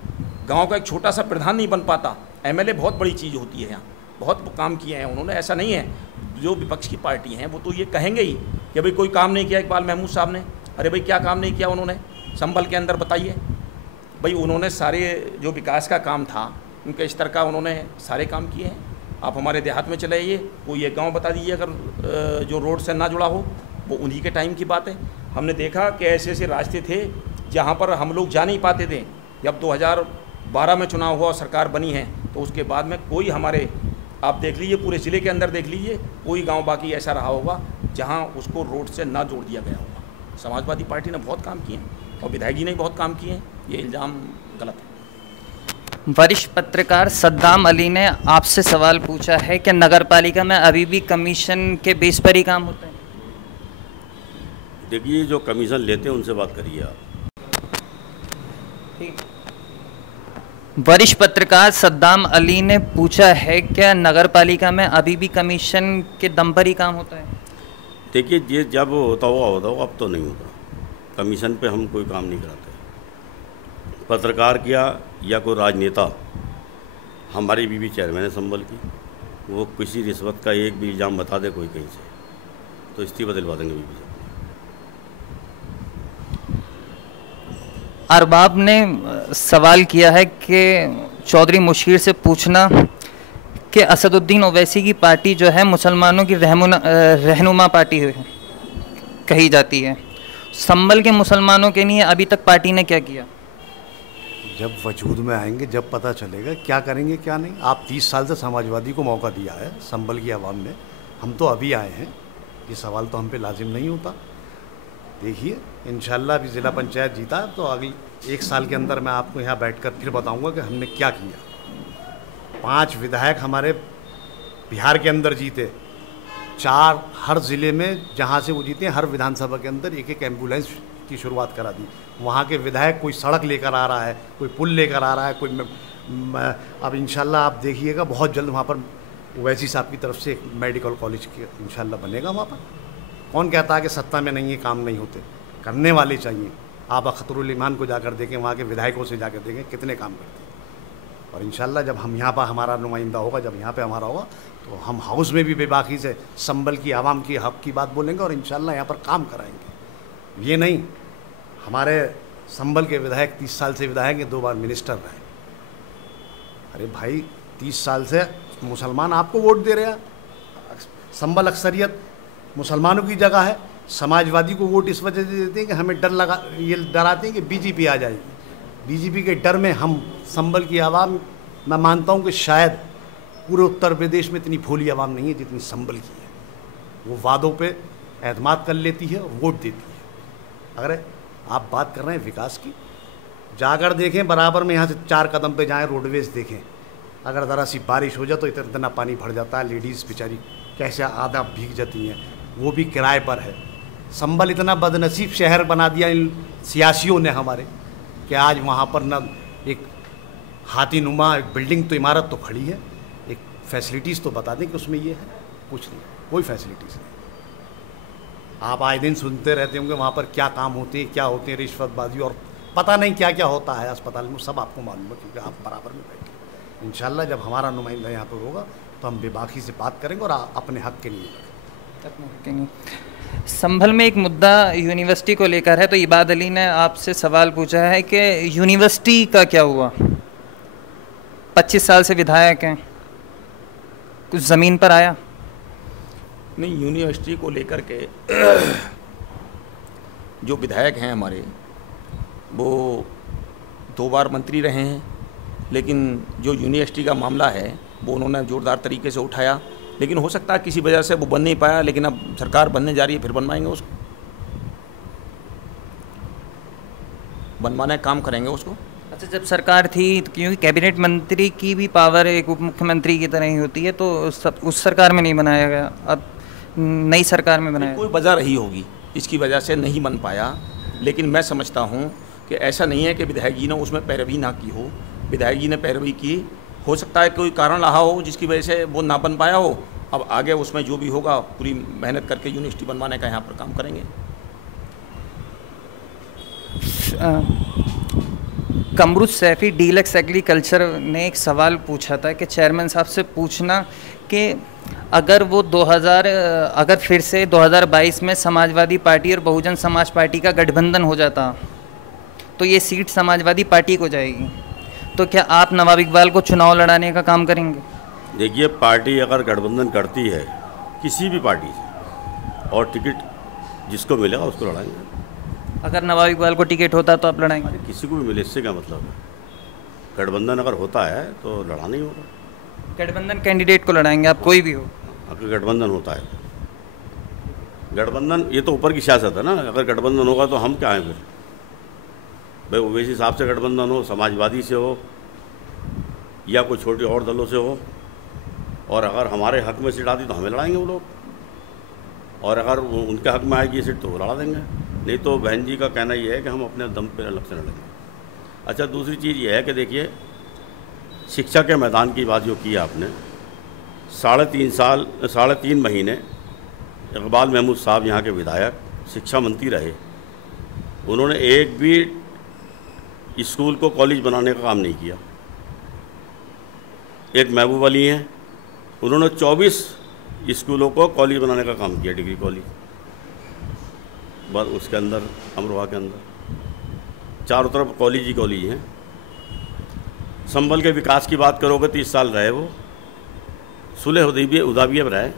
गाँव का एक छोटा सा प्रधान नहीं बन पाता। MLA बहुत बड़ी चीज़ होती है, यहाँ बहुत काम किए हैं उन्होंने। ऐसा नहीं है, जो विपक्ष की पार्टी हैं वो तो ये कहेंगे ही कि भाई कोई काम नहीं किया इकबाल महमूद साहब ने। अरे भाई, क्या काम नहीं किया उन्होंने संभल के अंदर? बताइए भाई। उन्होंने सारे जो विकास का काम था उनके स्तर का उन्होंने सारे काम किए हैं। आप हमारे देहात में चले आइए, कोई एक गांव बता दीजिए अगर जो रोड से ना जुड़ा हो, वो उन्हीं के टाइम की बात है। हमने देखा कि ऐसे ऐसे रास्ते थे जहाँ पर हम लोग जा नहीं पाते थे। जब 2012 में चुनाव हुआ और सरकार बनी है तो उसके बाद में कोई हमारे, आप देख लीजिए पूरे ज़िले के अंदर देख लीजिए, कोई गांव बाकी ऐसा रहा होगा जहां उसको रोड से ना जोड़ दिया गया होगा। समाजवादी पार्टी ने बहुत काम किए हैं और विधायक जी ने बहुत काम किए हैं, ये इल्ज़ाम गलत है। वरिष्ठ पत्रकार सद्दाम अली ने आपसे सवाल पूछा है कि नगरपालिका में अभी भी कमीशन के बेस पर ही काम होता है? देखिए, जो कमीशन लेते हैं उनसे बात करिए आप। वरिष्ठ पत्रकार सद्दाम अली ने पूछा है क्या नगरपालिका में अभी भी कमीशन के दम पर ही काम होता है? देखिए, ये जब होता हुआ अब तो नहीं होता। कमीशन पे हम कोई काम नहीं कराते। पत्रकार किया या कोई राजनेता, हमारी बीवी चेयरमैन है संभल की, वो किसी रिश्वत का एक भी इल्ज़ाम बता दे कोई कहीं से, तो इस्तीफा दिलवा देंगे बीवी से। अरबाब ने सवाल किया है कि चौधरी मुशीर से पूछना कि असदुद्दीन ओवैसी की पार्टी जो है मुसलमानों की रहनुमा पार्टी कही जाती है, संभल के मुसलमानों के लिए अभी तक पार्टी ने क्या किया? जब वजूद में आएंगे जब पता चलेगा क्या करेंगे क्या नहीं। आप 30 साल से समाजवादी को मौका दिया है संभल की आवाम ने, हम तो अभी आए हैं, ये सवाल तो हम पे लाजिम नहीं होता। देखिए, इंशाल्लाह अभी ज़िला पंचायत जीता तो अगले 1 साल के अंदर मैं आपको यहाँ बैठकर फिर बताऊंगा कि हमने क्या किया। 5 विधायक हमारे बिहार के अंदर जीते, 4 हर ज़िले में जहाँ से वो जीते हर विधानसभा के अंदर एक एक एम्बुलेंस की शुरुआत करा दी। वहाँ के विधायक कोई सड़क लेकर आ रहा है, कोई पुल लेकर आ रहा है, कोई अब इंशाल्लाह आप देखिएगा बहुत जल्द वहाँ पर ओवैसी साहब की तरफ से एक मेडिकल कॉलेज के इंशाल्लाह बनेगा वहाँ पर। कौन कहता है कि सत्ता में नहीं है काम नहीं होते, करने वाले चाहिए। आप अख्तरुल ईमान को जाकर देखें, वहाँ के विधायकों से जाकर देखें कितने काम करते हैं। और इंशाल्लाह जब हम यहाँ पर हमारा नुमाइंदा होगा, जब यहाँ पे हमारा होगा, तो हम हाउस में भी बेबाकी से संभल की आवाम की हक की बात बोलेंगे और इंशाल्लाह यहाँ पर काम कराएंगे। ये नहीं, हमारे संभल के विधायक 30 साल से विधायक हैं, 2 बार मिनिस्टर रहे। अरे भाई 30 साल से मुसलमान आपको वोट दे रहे हैं। संभल अक्सरियत मुसलमानों की जगह है। समाजवादी को वोट इस वजह से देते हैं कि हमें डर लगा, ये डराते हैं कि बीजेपी आ जाएगी। बीजेपी के डर में हम संभल की आवाम, मैं मानता हूँ कि शायद पूरे उत्तर प्रदेश में इतनी भोली आवाम नहीं है जितनी संभल की है। वो वादों पे एतमाद कर लेती है और वोट देती है। अगर आप बात कर रहे हैं विकास की, जाकर देखें बराबर में यहाँ से 4 कदम पे जाएं, रोडवेज देखें, अगर ज़रा सी बारिश हो जाए तो इतना पानी भर जाता है। लेडीज़ बेचारी कैसे आधा भीग जाती हैं, वो भी किराए पर है। संभल इतना बदनसीब शहर बना दिया इन सियासियों ने हमारे कि आज वहाँ पर न एक हाथी नुमा एक बिल्डिंग तो इमारत तो खड़ी है, एक फैसिलिटीज़ तो बता दें कि उसमें ये है, कुछ नहीं, कोई फैसिलिटीज़ नहीं। आप आए दिन सुनते रहते होंगे वहाँ पर क्या काम होते हैं, क्या होते हैं, रिश्वतबाजी और पता नहीं क्या क्या होता है अस्पताल में, सब आपको मालूम है क्योंकि आप बराबर में बैठे। इंशाल्लाह जब हमारा नुमाइंदा यहाँ पर होगा तो हम बेबाकी से बात करेंगे और अपने हक के लिए। संभल में एक मुद्दा यूनिवर्सिटी को लेकर है, तो इबाद अली ने आपसे सवाल पूछा है कि यूनिवर्सिटी का क्या हुआ। 25 साल से विधायक हैं, कुछ ज़मीन पर आया? नहीं, यूनिवर्सिटी को लेकर के जो विधायक हैं हमारे, वो 2 बार मंत्री रहे हैं, लेकिन जो यूनिवर्सिटी का मामला है वो उन्होंने ज़ोरदार तरीके से उठाया। लेकिन हो सकता है किसी वजह से वो बन नहीं पाया, लेकिन अब सरकार बनने जा रही है, फिर बनवाएंगे उसको, बनवाने का काम करेंगे उसको। अच्छा, जब सरकार थी, क्योंकि कैबिनेट मंत्री की भी पावर एक उप मुख्यमंत्री की तरह ही होती है, तो उस सरकार में नहीं बनाया गया, अब नई सरकार में बनाया। कोई वजह रही होगी इसकी वजह से नहीं बन पाया, लेकिन मैं समझता हूँ कि ऐसा नहीं है कि विधायक जी ने उसमें पैरवी ना की हो। विधायक जी ने पैरवी की, हो सकता है कोई कारण रहा हो जिसकी वजह से वो ना बन पाया हो। अब आगे उसमें जो भी होगा पूरी मेहनत करके यूनिवर्सिटी बनवाने का यहाँ पर काम करेंगे। कमरुद सैफी डीलक्स एग्रीकल्चर ने एक सवाल पूछा था कि चेयरमैन साहब से पूछना कि अगर वो अगर फिर से 2022 में समाजवादी पार्टी और बहुजन समाज पार्टी का गठबंधन हो जाता तो ये सीट समाजवादी पार्टी को जाएगी, तो क्या आप नवाब इकबाल को चुनाव लड़ाने का काम करेंगे? देखिए, पार्टी अगर गठबंधन करती है किसी भी पार्टी से और टिकट जिसको मिलेगा उसको लड़ाएंगे। अगर नवाब इकबाल को टिकट होता तो आप लड़ाएंगे? किसी को भी मिले, इससे क्या मतलब है? गठबंधन अगर होता है तो लड़ाना ही होगा। गठबंधन कैंडिडेट को लड़ाएंगे आप, कोई भी हो? अगर गठबंधन होता है, गठबंधन ये तो ऊपर की सियासत है ना। अगर गठबंधन होगा तो हम क्या हैं फिर? भाई ओवैसी साहब से गठबंधन हो, समाजवादी से हो या कोई छोटे और दलों से हो, और अगर हमारे हक में सीट आती तो हमें लड़ाएंगे वो लोग, और अगर उनके हक में आएगी सीट तो वो लड़ा देंगे। नहीं तो बहन जी का कहना ये है कि हम अपने दम पर अलग से लड़ेंगे। अच्छा, दूसरी चीज़ ये है कि देखिए, शिक्षा के मैदान की बात जो की आपने, 3.5 महीने इकबाल महमूद साहब यहाँ के विधायक शिक्षा मंत्री रहे, उन्होंने एक भी स्कूल को कॉलेज बनाने का काम नहीं किया। एक महबूब अली हैं, उन्होंने 24 स्कूलों को कॉलेज बनाने का काम किया, डिग्री कॉलेज, बस उसके अंदर अमरोहा के अंदर चारों तरफ कॉलेज ही कॉलेज हैं। संभल के विकास की बात करोगे, 30 साल रहे वो, सुलह हुदैबिया में रहे।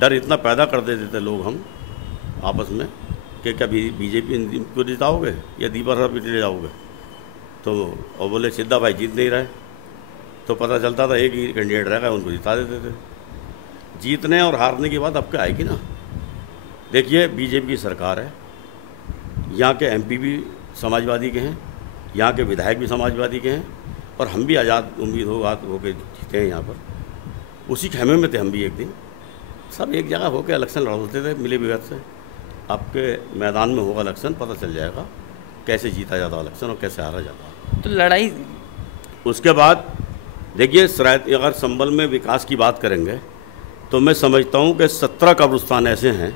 डर इतना पैदा कर देते थे लोग हम आपस में कि कभी बीजेपी को जिताओगे या दीपा साहब को ले जाओगे, तो और बोले सिद्धा भाई जीत नहीं रहे, तो पता चलता था एक ही कैंडिडेट रहेगा, उनको जिता देते थे। जीतने और हारने की बात अब क्या आएगी ना। देखिए, बीजेपी की सरकार है, यहाँ के एमपी भी समाजवादी के हैं, यहाँ के विधायक भी समाजवादी के हैं, और हम भी आज़ाद उम्मीद होकर जीते हैं यहाँ पर। उसी खेमे में थे हम भी एक दिन, सब एक जगह होकर इलेक्शन लड़ते थे मिले भगत से। आपके मैदान में होगा इलेक्शन, पता चल जाएगा कैसे जीता जाता इलेक्शन और कैसे हारा जाता। तो लड़ाई, उसके बाद देखिए अगर संभल में विकास की बात करेंगे तो मैं समझता हूँ कि 17 कब्रिस्तान ऐसे हैं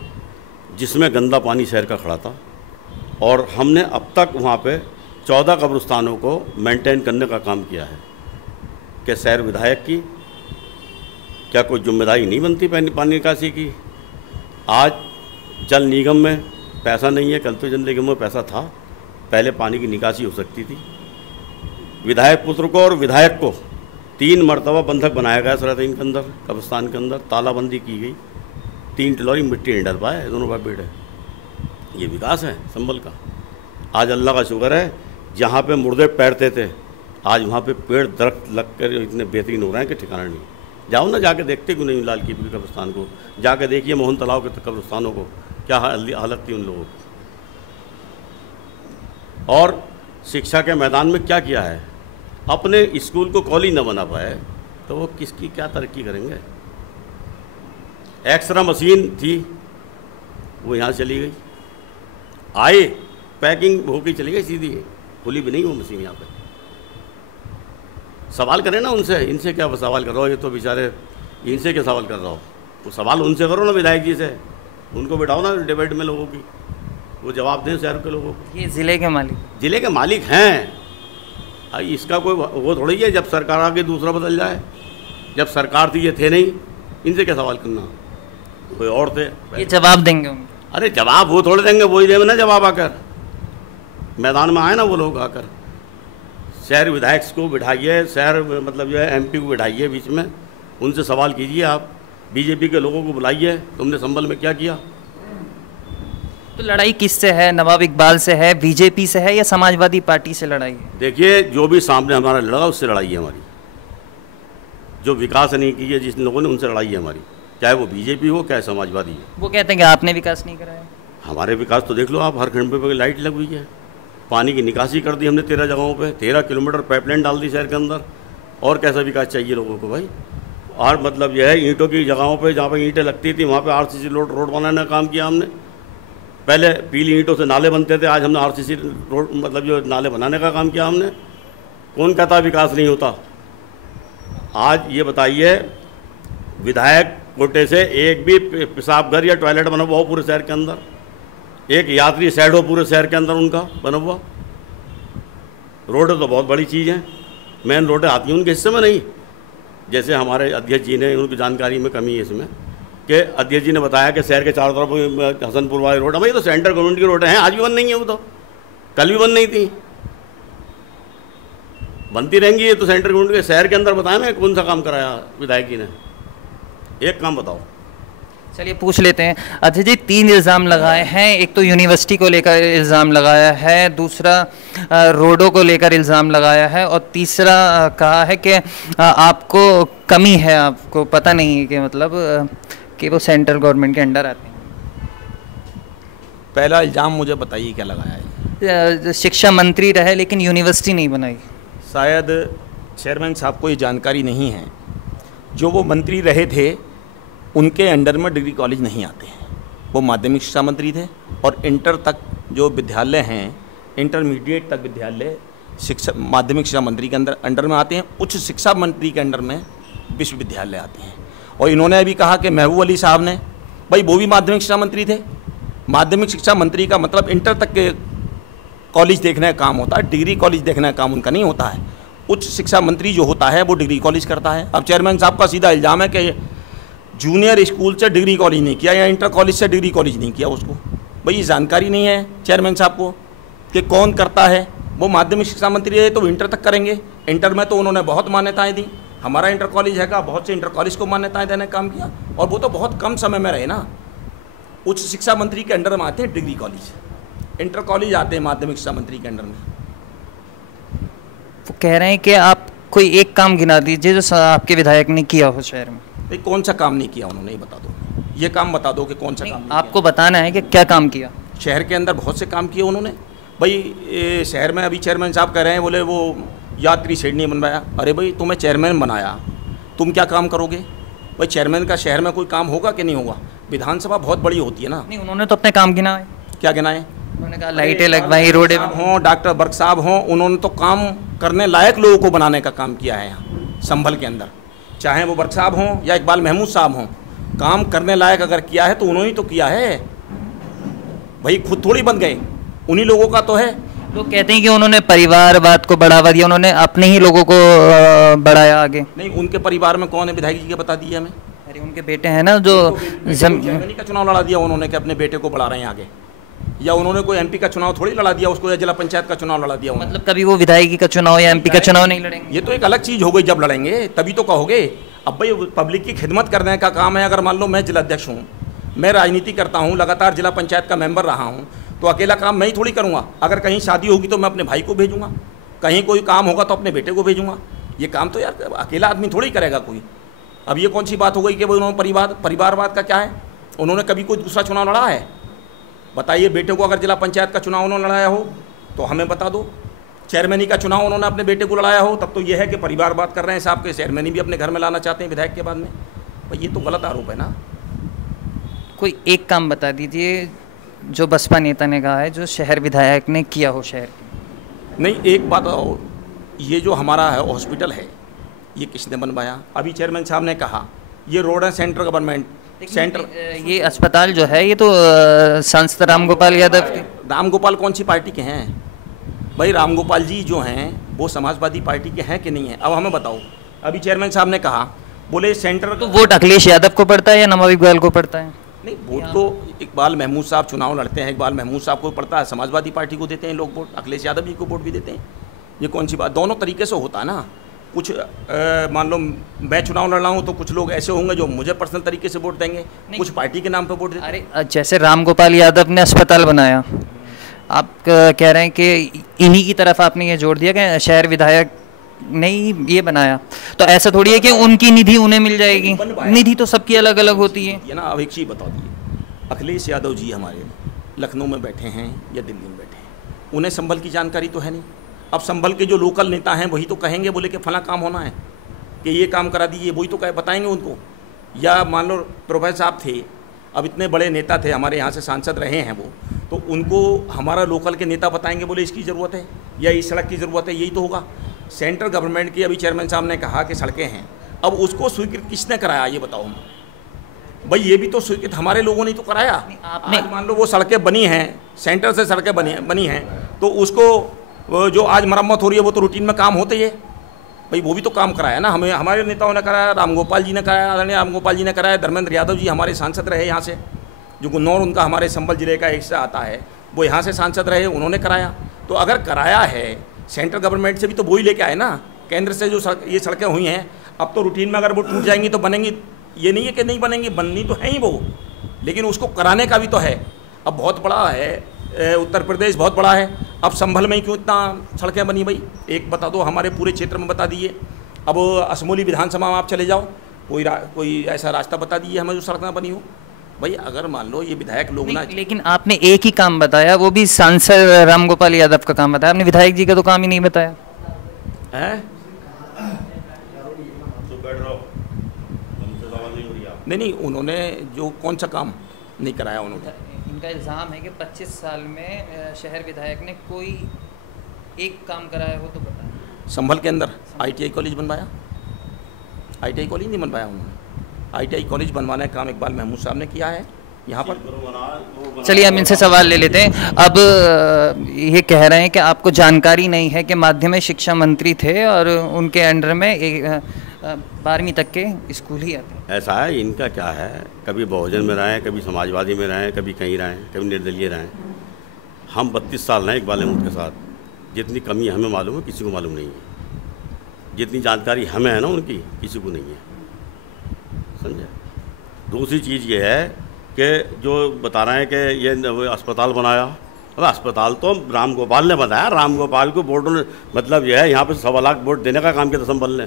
जिसमें गंदा पानी शहर का खड़ा था, और हमने अब तक वहाँ पे 14 कब्रिस्तानों को मेंटेन करने का काम किया है। कि शहर विधायक की क्या कोई जिम्मेदारी नहीं बनती पानी निकासी की? आज जल निगम में पैसा नहीं है, कल तो जल निगम में पैसा था, पहले पानी की निकासी हो सकती थी। विधायक पुत्र को और विधायक को 3 मरतबा बंधक बनाया गया सरातीन के अंदर, कब्रिस्तान के अंदर तालाबंदी की गई, 3 टिलौरी मिट्टी नहीं डल पाए, दोनों का पेड़ है। ये विकास है संभल का। आज अल्लाह का शुक्र है, जहाँ पे मुर्दे पैरते थे आज वहाँ पे पेड़ दरख्त लग कर इतने बेहतरीन हो रहे हैं कि ठिकाना नहीं। जाओ ना, जाके देखते क्यों नहीं लाल किले के कब्रिस्तान को, जाके देखिए मोहन तालाब के कब्रिस्तानों को, क्या हालत थी उन लोगों की। और शिक्षा के मैदान में क्या किया है, अपने स्कूल को कॉलेज न बना पाए तो वो किसकी क्या तरक्की करेंगे। एक्सरा मशीन थी वो यहाँ चली गई, आए पैकिंग होकर चली गई सीधी, खुली भी नहीं वो मशीन यहाँ पे। सवाल करें ना उनसे, इनसे क्या सवाल कर रहा हो, ये तो बेचारे इनसे क्या सवाल कर रहा हो, वो सवाल उनसे करो ना, विधायक जी से, उनको बिठाओ ना डिबेट में लोगों की, वो जवाब दें शहर के लोगों को। ये ज़िले के मालिक हैं। इसका कोई वो थोड़ी है जब सरकार आके दूसरा बदल जाए, जब सरकार थी ये थे नहीं, इनसे क्या सवाल करना, कोई और थे। ये जवाब देंगे उनको। अरे जवाब वो थोड़े देंगे, वही देंगे ना जवाब, आकर मैदान में आए ना वो लोग आकर। शहर विधायक को बिठाइए, शहर मतलब जो है MP को बिठाइए बीच में, उनसे सवाल कीजिए आप, बीजेपी के लोगों को बुलाइए, तुमने संभल में क्या किया। तो लड़ाई किससे है, नवाब इकबाल से है, बीजेपी से है, या समाजवादी पार्टी से लड़ाई है? देखिए, जो भी सामने हमारा लड़ा उससे लड़ाई है हमारी। जो विकास नहीं किया जिस लोगों ने, उनसे लड़ाई है हमारी, चाहे वो बीजेपी हो चाहे समाजवादी हो। वो कहते हैं कि आपने विकास नहीं कराया। हमारे विकास तो देख लो आप, हर खंड पे लाइट लग हुई है, पानी की निकासी कर दी हमने 13 जगहों पे, 13 किलोमीटर पाइपलाइन डाल दी शहर के अंदर। और कैसा विकास चाहिए लोगों को भाई। और मतलब यह है, ईंटों की जगहों पे जहाँ पर ईंटें लगती थी वहाँ पे RCC रोड बनाने का काम किया हमने। पहले पीली ईंटों से नाले बनते थे, आज हमने RCC रोड मतलब जो नाले बनाने का काम किया हमने। कौन कहता विकास नहीं होता। आज ये बताइए, विधायक कोटे से एक भी पेशाब घर या टॉयलेट बना हुआ हो पूरे शहर के अंदर, एक यात्री शेड हो पूरे शहर के अंदर उनका बना हुआ। रोडें तो बहुत बड़ी चीज़ हैं, मेन रोडें आती हैं उनके हिस्से में नहीं। जैसे हमारे अध्यक्ष जी ने, उनकी जानकारी में कमी है इसमें, कि अध्यक्ष जी ने बताया कि शहर के चारों तरफ हसनपुर वाली रोड, भाई तो सेंट्रल गवर्नमेंट की रोडें हैं, आज भी बंद नहीं है, वो तो कल भी बंद नहीं थी, बनती रहेंगी। ये तो सेंट्रल गवर्नमेंट के शहर के अंदर बताया ना कौन सा काम कराया विधायक जी ने, एक काम बताओ। चलिए पूछ लेते हैं। अध्यक्ष जी, 3 इल्ज़ाम लगाए हैं। एक तो यूनिवर्सिटी को लेकर इल्ज़ाम लगाया है, दूसरा रोडों को लेकर इल्ज़ाम लगाया है, और तीसरा कहा है कि आपको कमी है, आपको पता नहीं है कि मतलब कि वो सेंट्रल गवर्नमेंट के अंडर आते हैं। पहला इल्ज़ाम मुझे बताइए क्या लगाया है। शिक्षा मंत्री रहे लेकिन यूनिवर्सिटी नहीं बनाई। शायद चेयरमैन साहब को ये जानकारी नहीं है, जो वो मंत्री रहे थे उनके अंडर में डिग्री कॉलेज नहीं आते हैं। वो माध्यमिक शिक्षा मंत्री थे, और इंटर तक जो विद्यालय हैं, इंटरमीडिएट तक विद्यालय शिक्षा माध्यमिक शिक्षा मंत्री के अंडर में आते हैं। उच्च शिक्षा मंत्री के अंडर में विश्वविद्यालय आते हैं। और इन्होंने अभी कहा कि महबूब अली साहब ने, भाई वो भी माध्यमिक शिक्षा मंत्री थे। माध्यमिक शिक्षा मंत्री का मतलब इंटर तक के कॉलेज देखने का काम होता है, डिग्री कॉलेज देखने का काम उनका नहीं होता है। उच्च शिक्षा मंत्री जो होता है वो डिग्री कॉलेज करता है। अब चेयरमैन साहब का सीधा इल्ज़ाम है कि जूनियर स्कूल से डिग्री कॉलेज नहीं किया या इंटर कॉलेज से डिग्री कॉलेज नहीं किया उसको। भाई ये जानकारी नहीं है चेयरमैन साहब को कि कौन करता है। वो माध्यमिक शिक्षा मंत्री है तो इंटर तक करेंगे। इंटर में तो उन्होंने बहुत मान्यताएं दी, हमारा इंटर कॉलेज है का बहुत से इंटर कॉलेज को मान्यताएं देने का काम किया, और वो तो बहुत कम समय में रहे ना। उच्च शिक्षा मंत्री के अंडर में आते हैं डिग्री कॉलेज, इंटर कॉलेज आते हैं माध्यमिक शिक्षा मंत्री के अंडर में। वो कह रहे हैं कि आप कोई एक काम गिना दीजिए जो आपके विधायक ने किया हो शहर में। भाई कौन सा काम नहीं किया उन्होंने, ये बता दो। ये काम बता दो कि कौन सा काम नहीं आपको बताना है कि क्या काम किया। शहर के अंदर बहुत से काम किए उन्होंने। भाई शहर में अभी चेयरमैन साहब कह रहे हैं, बोले वो यात्री शेड नहीं बनवाया। अरे भाई तुम्हें चेयरमैन बनाया, तुम क्या काम करोगे भाई? चेयरमैन का शहर में कोई काम होगा कि नहीं होगा? विधानसभा बहुत बड़ी होती है ना। नहीं, उन्होंने तो अपने काम गिनाए। क्या गिनाए? उन्होंने कहा लाइटें लगवाई, रोडें हों, डॉक्टर बर्क साहब हों, उन्होंने तो काम करने लायक लोगों को बनाने का काम किया है यहाँ संभल के अंदर, चाहे वो बर्क साहब हों या इकबाल महमूद साहब हों, काम करने लायक अगर किया है तो उन्होंने ही तो किया है भाई, खुद थोड़ी बन गए, उन्हीं लोगों का तो है। लोग कहते हैं कि उन्होंने परिवारवाद को बढ़ावा दिया, उन्होंने अपने ही लोगों को बढ़ाया आगे। नहीं, उनके परिवार में कौन है विधायक जी के बता दीजिए हमें। अरे उनके बेटे हैं ना जो जर्मनी का चुनाव लड़ा दिया उन्होंने कि अपने बेटे को बढ़ा रहे हैं आगे, या उन्होंने कोई एमपी का चुनाव थोड़ी लड़ा दिया उसको, या जिला पंचायत का चुनाव लड़ा दिया उन्होंने। मतलब कभी वो विधायकी का चुनाव या एमपी का चुनाव नहीं लड़ेंगे? ये तो एक अलग चीज़ हो गई, जब लड़ेंगे तभी तो कहोगे। अब भाई पब्लिक की खिदमत करने का काम है। अगर मान लो मैं जिला अध्यक्ष हूँ, मैं राजनीति करता हूँ, लगातार जिला पंचायत का मेंबर रहा हूँ, तो अकेला काम मैं ही थोड़ी करूँगा। अगर कहीं शादी होगी तो मैं अपने भाई को भेजूँगा, कहीं कोई काम होगा तो अपने बेटे को भेजूँगा। ये काम तो यार अकेला आदमी थोड़ी करेगा कोई। अब ये कौन सी बात हो गई कि वो उन्होंने परिवारवाद का क्या है? उन्होंने कभी कोई दूसरा चुनाव लड़ा है? बताइए, बेटे को अगर जिला पंचायत का चुनाव उन्होंने लड़ाया हो तो हमें बता दो। चेयरमैनी का चुनाव उन्होंने अपने बेटे को लड़ाया हो, तब तो ये है कि परिवारवाद कर रहे हैं साहब के, चेयरमैनी भी अपने घर में लाना चाहते हैं विधायक के बाद में। भाई ये तो गलत आरोप है ना। कोई एक काम बता दीजिए जो बसपा नेता ने कहा है, जो शहर विधायक ने किया हो शहर के। नहीं, एक बात और, ये जो हमारा है हॉस्पिटल है, ये किसने बनवाया? अभी चेयरमैन साहब ने कहा ये रोड है सेंट्रल गवर्नमेंट सेंटर। ये अस्पताल जो है ये तो सांसद रामगोपाल यादव के। रामगोपाल कौन सी पार्टी के हैं भाई? रामगोपाल जी जो हैं वो समाजवादी पार्टी के हैं कि नहीं है? अब हमें बताओ। अभी चेयरमैन साहब ने कहा, बोले सेंटर तो वोट अखिलेश यादव को पड़ता है या नवाब इकबाल को पड़ता है? नहीं, वोट तो इकबाल महमूद साहब चुनाव लड़ते हैं, इकबाल महमूद साहब को पड़ता है, समाजवादी पार्टी को देते हैं लोग वोट, अखिलेश यादव जी को वोट भी देते हैं। ये कौन सी बात? दोनों तरीके से होता है ना। कुछ मान लो मैं चुनाव लड़ रहा हूँ तो कुछ लोग ऐसे होंगे जो मुझे पर्सनल तरीके से वोट देंगे, कुछ पार्टी के नाम पे वोट देंगे। अरे जैसे रामगोपाल यादव ने अस्पताल बनाया, आप कह रहे हैं कि इन्हीं की तरफ आपने ये जोड़ दिया कि शहर विधायक ने ही ये बनाया, तो ऐसा थोड़ी है कि उनकी निधि उन्हें मिल जाएगी। निधि तो सबकी अलग अलग होती है। ये ना, अब एक चीज़ बता दिए, अखिलेश यादव जी हमारे लखनऊ में बैठे हैं या दिल्ली में बैठे हैं, उन्हें संभल की जानकारी तो है नहीं। अब संभल के जो लोकल नेता हैं वही तो कहेंगे, बोले कि फला काम होना है, कि ये काम करा दीजिए, वही तो बताएंगे उनको। या मान लो प्रोफेसर साहब थे, अब इतने बड़े नेता थे, हमारे यहाँ से सांसद रहे हैं वो, तो उनको हमारा लोकल के नेता बताएंगे, बोले इसकी ज़रूरत है या इस सड़क की ज़रूरत है, यही तो होगा। सेंट्रल गवर्नमेंट की अभी चेयरमैन साहब ने कहा कि सड़कें हैं, अब उसको स्वीकृत किसने कराया ये बताओ हम भाई? ये भी तो स्वीकृत हमारे लोगों ने तो कराया। आपने मान लो वो सड़कें बनी हैं, सेंटर से सड़कें बनी हैं, तो उसको जो आज मरम्मत हो रही है वो तो रूटीन में काम होते ही है भाई, वो भी तो काम कराया ना। हमें हमारे नेताओं ने कराया, रामगोपाल जी ने कराया, आदरणीय रामगोपाल जी ने कराया, धर्मेंद्र यादव जी हमारे सांसद रहे यहाँ से, जो गुन्नौर उनका हमारे संभल जिले का हिस्सा आता है, वो यहाँ से सांसद रहे, उन्होंने कराया। तो अगर कराया है सेंट्रल गवर्नमेंट से भी तो वो ही लेके आए ना, केंद्र से जो ये सड़कें हुई हैं, अब तो रूटीन में अगर वो टूट जाएंगी तो बनेंगी, ये नहीं है कि नहीं बनेंगी, बननी तो है ही वो, लेकिन उसको कराने का भी तो है। अब बहुत बड़ा है उत्तर प्रदेश, बहुत बड़ा है, अब संभल में ही क्यों इतना सड़कें बनी भाई? एक बता दो, हमारे पूरे क्षेत्र में बता दीजिए। अब असमोली विधानसभा में आप चले जाओ, कोई ऐसा रास्ता बता दीजिए हमें जो सड़क ना बनी हो भाई। अगर मान लो ये विधायक लोग ना, लेकिन आपने एक ही काम बताया, वो भी सांसद रामगोपाल यादव का काम बताया, आपने विधायक जी का तो काम ही नहीं बताया है। नहीं, उन्होंने जो कौन सा काम नहीं कराया उन्होंने? इनका इल्ज़ाम है कि 25 साल में शहर विधायक ने कोई एक काम कराया हो तो बताया। संभल के अंदर ITI कॉलेज बनवाया? ITI कॉलेज नहीं बनवाया उन्होंने। ITI कॉलेज बनवाने का काम इकबाल महमूद साहब ने किया है यहाँ पर। चलिए हम इनसे सवाल ले लेते हैं। अब ये कह रहे हैं कि आपको जानकारी नहीं है कि माध्यमिक शिक्षा मंत्री थे और उनके अंडर में 12वीं तक के स्कूल ही आते हैं। ऐसा है, इनका क्या है, कभी बहुजन में रहे, कभी समाजवादी में रहे, कभी कहीं रहे, कभी निर्दलीय रहे। हम 32 साल रहे इकबाल महमूद के साथ, जितनी कमी हमें मालूम है किसी को मालूम नहीं है, जितनी जानकारी हमें है ना उनकी किसी को नहीं है, समझे। दूसरी चीज़ ये है कि जो बता रहे हैं कि ये अस्पताल बनाया, अब अस्पताल तो रामगोपाल ने बताया, रामगोपाल को बोर्ड ने मतलब यह है यहाँ पे 1.25 लाख वोट देने का काम किया था संभल ने,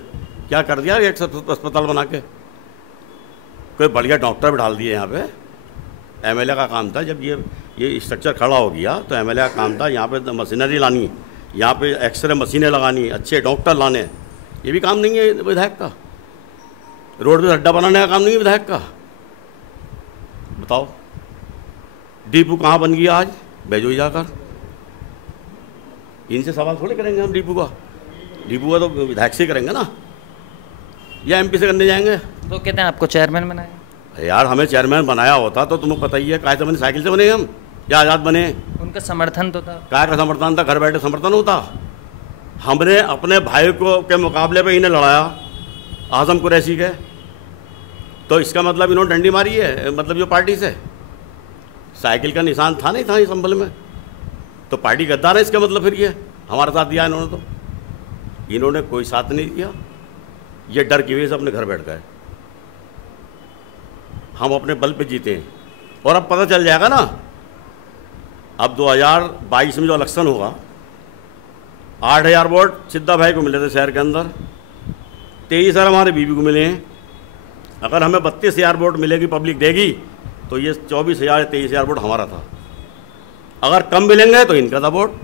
क्या कर दिया एक अस्पताल बना के, कोई बढ़िया डॉक्टर भी डाल दिए यहाँ पे। MLA का काम था, जब ये स्ट्रक्चर खड़ा हो गया तो MLA का काम था यहाँ पे मशीनरी लानी, यहाँ पे एक्सरे मशीनें लगानी, अच्छे डॉक्टर लाने, ये भी काम नहीं है विधायक का। रोड पे अड्डा बनाने का काम नहीं है विधायक का। बताओ डिपो कहाँ बन गया आज, भेजो जाकर। इनसे सवाल थोड़े करेंगे हम डिपो का तो विधायक से करेंगे ना। या एमपी से करने जाएंगे? तो कहते हैं आपको चेयरमैन बनाया। यार हमें चेयरमैन बनाया होता तो तुम्हें पता ही है, काय से बने, साइकिल से बने हम या आज़ाद बने? उनका समर्थन तो था। काय का समर्थन था? घर बैठे समर्थन होता? हमने अपने भाई को के मुकाबले पे इन्हें लड़ाया, आज़म कुरैशी के, तो इसका मतलब इन्होंने डंडी मारी है, मतलब जो पार्टी से साइकिल का निशान था नहीं था इस संभल में, तो पार्टी गद्दार है इसका मतलब। फिर ये हमारा साथ दिया इन्होंने, तो इन्होंने कोई साथ नहीं दिया, ये डर की वजह से अपने घर बैठ गए। हम अपने बल पे जीते हैं और अब पता चल जाएगा ना, अब 2022 में जो इलेक्शन होगा, 8,000 वोट सिद्धा भाई को मिले थे शहर के अंदर, 23,000 हमारे बीबी को मिले हैं। अगर हमें 32,000 वोट मिलेगी, पब्लिक देगी, तो ये 24,000 या 23,000 वोट हमारा था। अगर कम मिलेंगे तो इनका था वोट।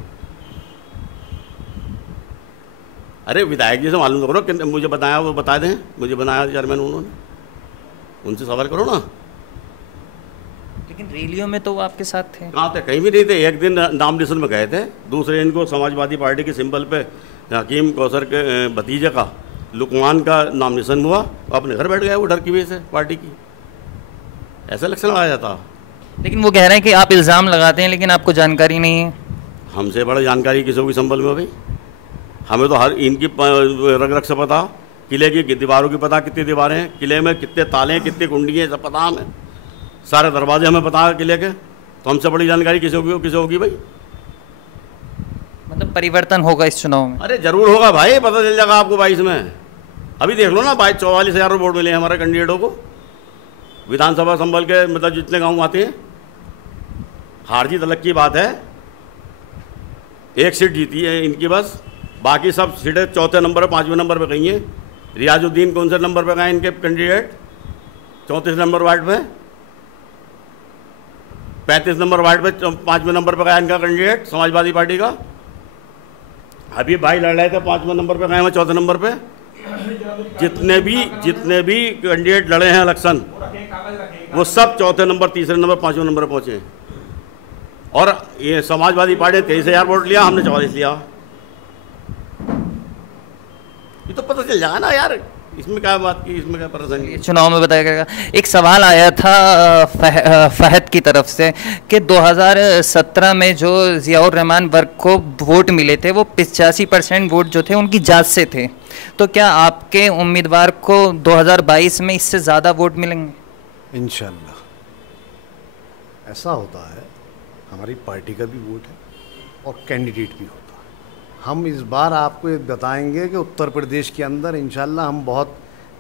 अरे विधायक जी से मालूम तो करो कि मुझे बताया, वो बता दें मुझे बनाया चेयरमैन उन्होंने, उनसे सवाल करो ना। लेकिन रैलियों में तो वो आपके साथ थे। कहाँ थे? कहीं भी नहीं थे। एक दिन नॉमिनेशन में गए थे, दूसरे इनको समाजवादी पार्टी के सिंबल पे हकीम कौसर के भतीजे का लुकमान का नॉमिनेशन हुआ, अपने घर बैठ गए वो डर की वजह से पार्टी की। ऐसा इलेक्शन लड़ाया जाता। लेकिन वो कह रहे हैं कि आप इल्ज़ाम लगाते हैं लेकिन आपको जानकारी नहीं है। हमसे बड़ा जानकारी किसी की संभल में भाई, हमें तो हर इनकी रग रग से पता, किले की दीवारों की पता, कितनी दीवारें हैं किले में, कितने ताले हैं, कितनी कुंडी हैं, सब पता हमें, सारे दरवाजे हमें पता है किले के। तो हमसे बड़ी जानकारी किसी होगी भाई? मतलब परिवर्तन होगा इस चुनाव में? अरे जरूर होगा भाई, पता चल जाएगा आपको 22 में। अभी देख लो ना, 44,000 वोट मिले हमारे कैंडिडेटों को विधानसभा संभल के, मतलब जितने गाँव आते हैं। हार जीत अलग की बात है, एक सीट जीती है इनकी बस, बाकी सब सीटें चौथे नंबर 5वें नंबर पे गई हैं। रियाजुद्दीन कौन से नंबर पे गए इनके कैंडिडेट? 34 नंबर वार्ड पे। 35 नंबर वार्ड पे 5वें नंबर पे गया इनका कैंडिडेट समाजवादी पार्टी का। अभी भाई लड़ रहे थे 5वें नंबर पे गए हैं, 4थे नंबर पे। जितने भी कैंडिडेट लड़े हैं इलेक्शन, वो सब 4थे नंबर, 3रे नंबर, 5वें नंबर पर पहुँचे हैं। और ये समाजवादी पार्टी ने 23,000 वोट लिया, हमने 44 लिया। ये तो पता चल जाएगा ना यार, इसमें क्या बात की, इसमें क्या परेशानी? चुनाव में बताया गया। एक सवाल आया था फहद की तरफ से कि 2017 में जो ज़ियाउर रहमान वर्ग को वोट मिले थे, वो 85% वोट जो थे उनकी जात से थे। तो क्या आपके उम्मीदवार को 2022 में इससे ज़्यादा वोट मिलेंगे? इंशाल्लाह ऐसा होता है, हमारी पार्टी का भी वोट है और कैंडिडेट भी होता है। हम इस बार आपको ये बताएंगे कि उत्तर प्रदेश के अंदर इंशाल्लाह हम बहुत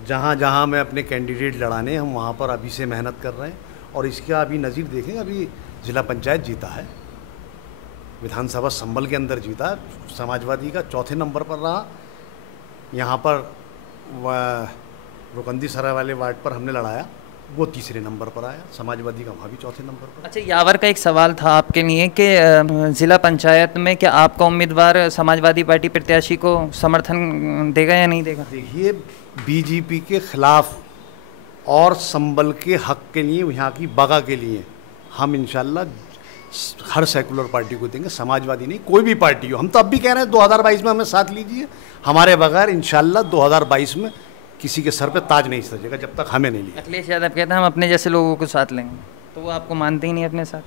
जहाँ जहाँ में अपने कैंडिडेट लड़ाने, हम वहाँ पर अभी से मेहनत कर रहे हैं। और इसका अभी नज़ीर देखेंगे, अभी ज़िला पंचायत जीता है, विधानसभा संभल के अंदर जीता है, समाजवादी का 4थे नंबर पर रहा। यहाँ पर रुकंदी सराय वाले वार्ड पर हमने लड़ाया, वो 3रे नंबर पर आया, समाजवादी का वहाँ भी 4थे नंबर पर। अच्छा, यावर का एक सवाल था आपके लिए कि ज़िला पंचायत में क्या आपका उम्मीदवार समाजवादी पार्टी प्रत्याशी को समर्थन देगा या नहीं देगा? देखिए, बीजेपी के खिलाफ और संबल के हक के लिए, यहाँ की बगा के लिए हम इंशाल्लाह हर सेकुलर पार्टी को देंगे, समाजवादी नहीं, कोई भी पार्टी हो। हम तो अब भी कह रहे हैं 2022 में हमें साथ लीजिए, हमारे बगैर इंशाल्लाह 2022 में किसी के सर पे ताज नहीं सजेगा जब तक हमें नहीं लिया। अखिलेश यादव कहते हैं हम अपने जैसे लोगों को साथ लेंगे, तो वो आपको मानते ही नहीं अपने साथ।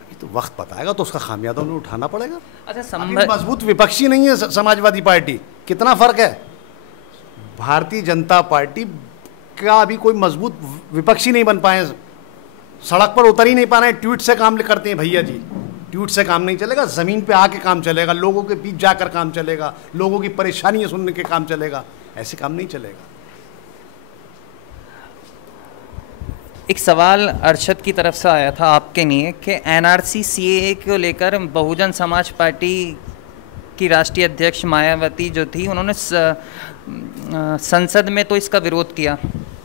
अभी तो वक्त बताएगा, तो उसका खामियाजा उन्हें उठाना पड़ेगा। अच्छा, मजबूत विपक्षी नहीं है समाजवादी पार्टी, कितना फर्क है। भारतीय जनता पार्टी का अभी कोई मजबूत विपक्षी नहीं बन पाए, सड़क पर उतर ही नहीं पा रहे हैं, ट्वीट से काम करते हैं भैया जी। ट्वीट से काम नहीं चलेगा, ज़मीन पे आके काम चलेगा, लोगों के बीच जाकर काम चलेगा, लोगों की परेशानियां सुनने के काम चलेगा, ऐसे काम नहीं चलेगा। एक सवाल अरशद की तरफ से आया था आपके लिए कि एनआरसी सीएए को लेकर बहुजन समाज पार्टी की राष्ट्रीय अध्यक्ष मायावती जो थी, उन्होंने संसद में तो इसका विरोध किया,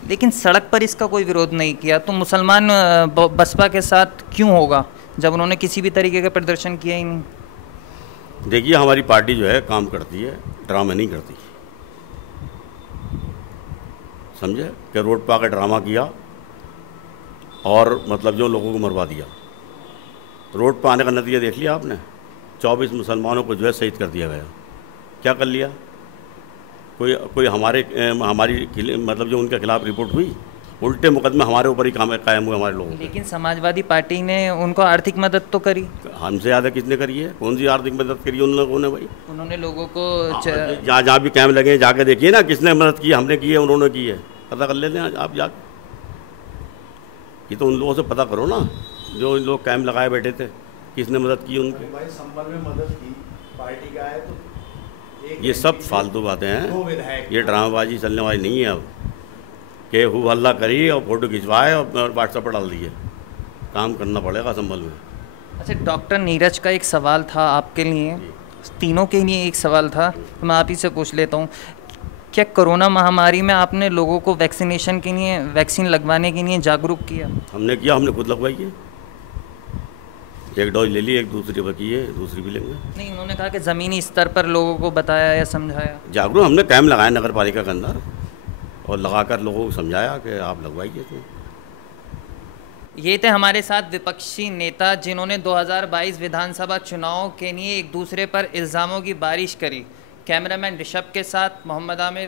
लेकिन सड़क पर इसका कोई विरोध नहीं किया। तो मुसलमान बसपा के साथ क्यों होगा जब उन्होंने किसी भी तरीके का प्रदर्शन किया ही नहीं? देखिए, हमारी पार्टी जो है काम करती है, ड्रामा नहीं करती। समझे कि रोड पर आकर ड्रामा किया और मतलब जो लोगों को मरवा दिया। रोड पर आने का नतीजा देख लिया आपने, 24 मुसलमानों को जो है शहीद कर दिया गया। क्या कर लिया? कोई हमारी मतलब जो उनके खिलाफ रिपोर्ट हुई, उल्टे मुकदमे हमारे ऊपर ही कायम हुए हमारे लोगों के। लेकिन समाजवादी पार्टी ने उनको आर्थिक मदद तो करी। हमसे ज़्यादा किसने करी है? कौन सी आर्थिक मदद करी है उन लोगों ने भाई? उन्होंने लोगों को जहाँ जहाँ भी कैंप लगे जाके देखिए ना, किसने मदद की, हमने की है उन्होंने की है, पता कर लेते हैं आप जाके। ये तो उन लोगों से पता करो ना, जो इन लोग कैंप लगाए बैठे थे, किसने मदद की उनकी। भाई संबल में मदद की पार्टी का है तो ये सब फालतू बातें हैं, ये ड्रामाबाजी चलने वाली नहीं है अब कि हु हल्ला करी और फोटो खिंचवाए और व्हाट्सएप पर डाल दिए। काम करना पड़ेगा संभल में। अच्छा, डॉक्टर नीरज का एक सवाल था आपके लिए, तीनों के लिए एक सवाल था, तो मैं आप ही से पूछ लेता हूँ। क्या कोरोना महामारी में आपने लोगों को वैक्सीनेशन के लिए, वैक्सीन लगवाने के लिए जागरूक किया? हमने किया, हमने खुद लगवाई है। एक डोज ले ली, एक दूसरी बाकी है, दूसरी भी लेंगे। नहीं, उन्होंने कहा कि ज़मीनी स्तर पर लोगों को बताया या समझाया। जागरूक हमने कैंप लगाया नगर पालिका के अंदर और लगाकर लोगों को समझाया कि आप लगवाइए। तो ये थे हमारे साथ विपक्षी नेता जिन्होंने 2022 विधानसभा चुनाव के लिए एक दूसरे पर इल्ज़ामों की बारिश करी। कैमरामैन ऋषभ के साथ मोहम्मद आमिर।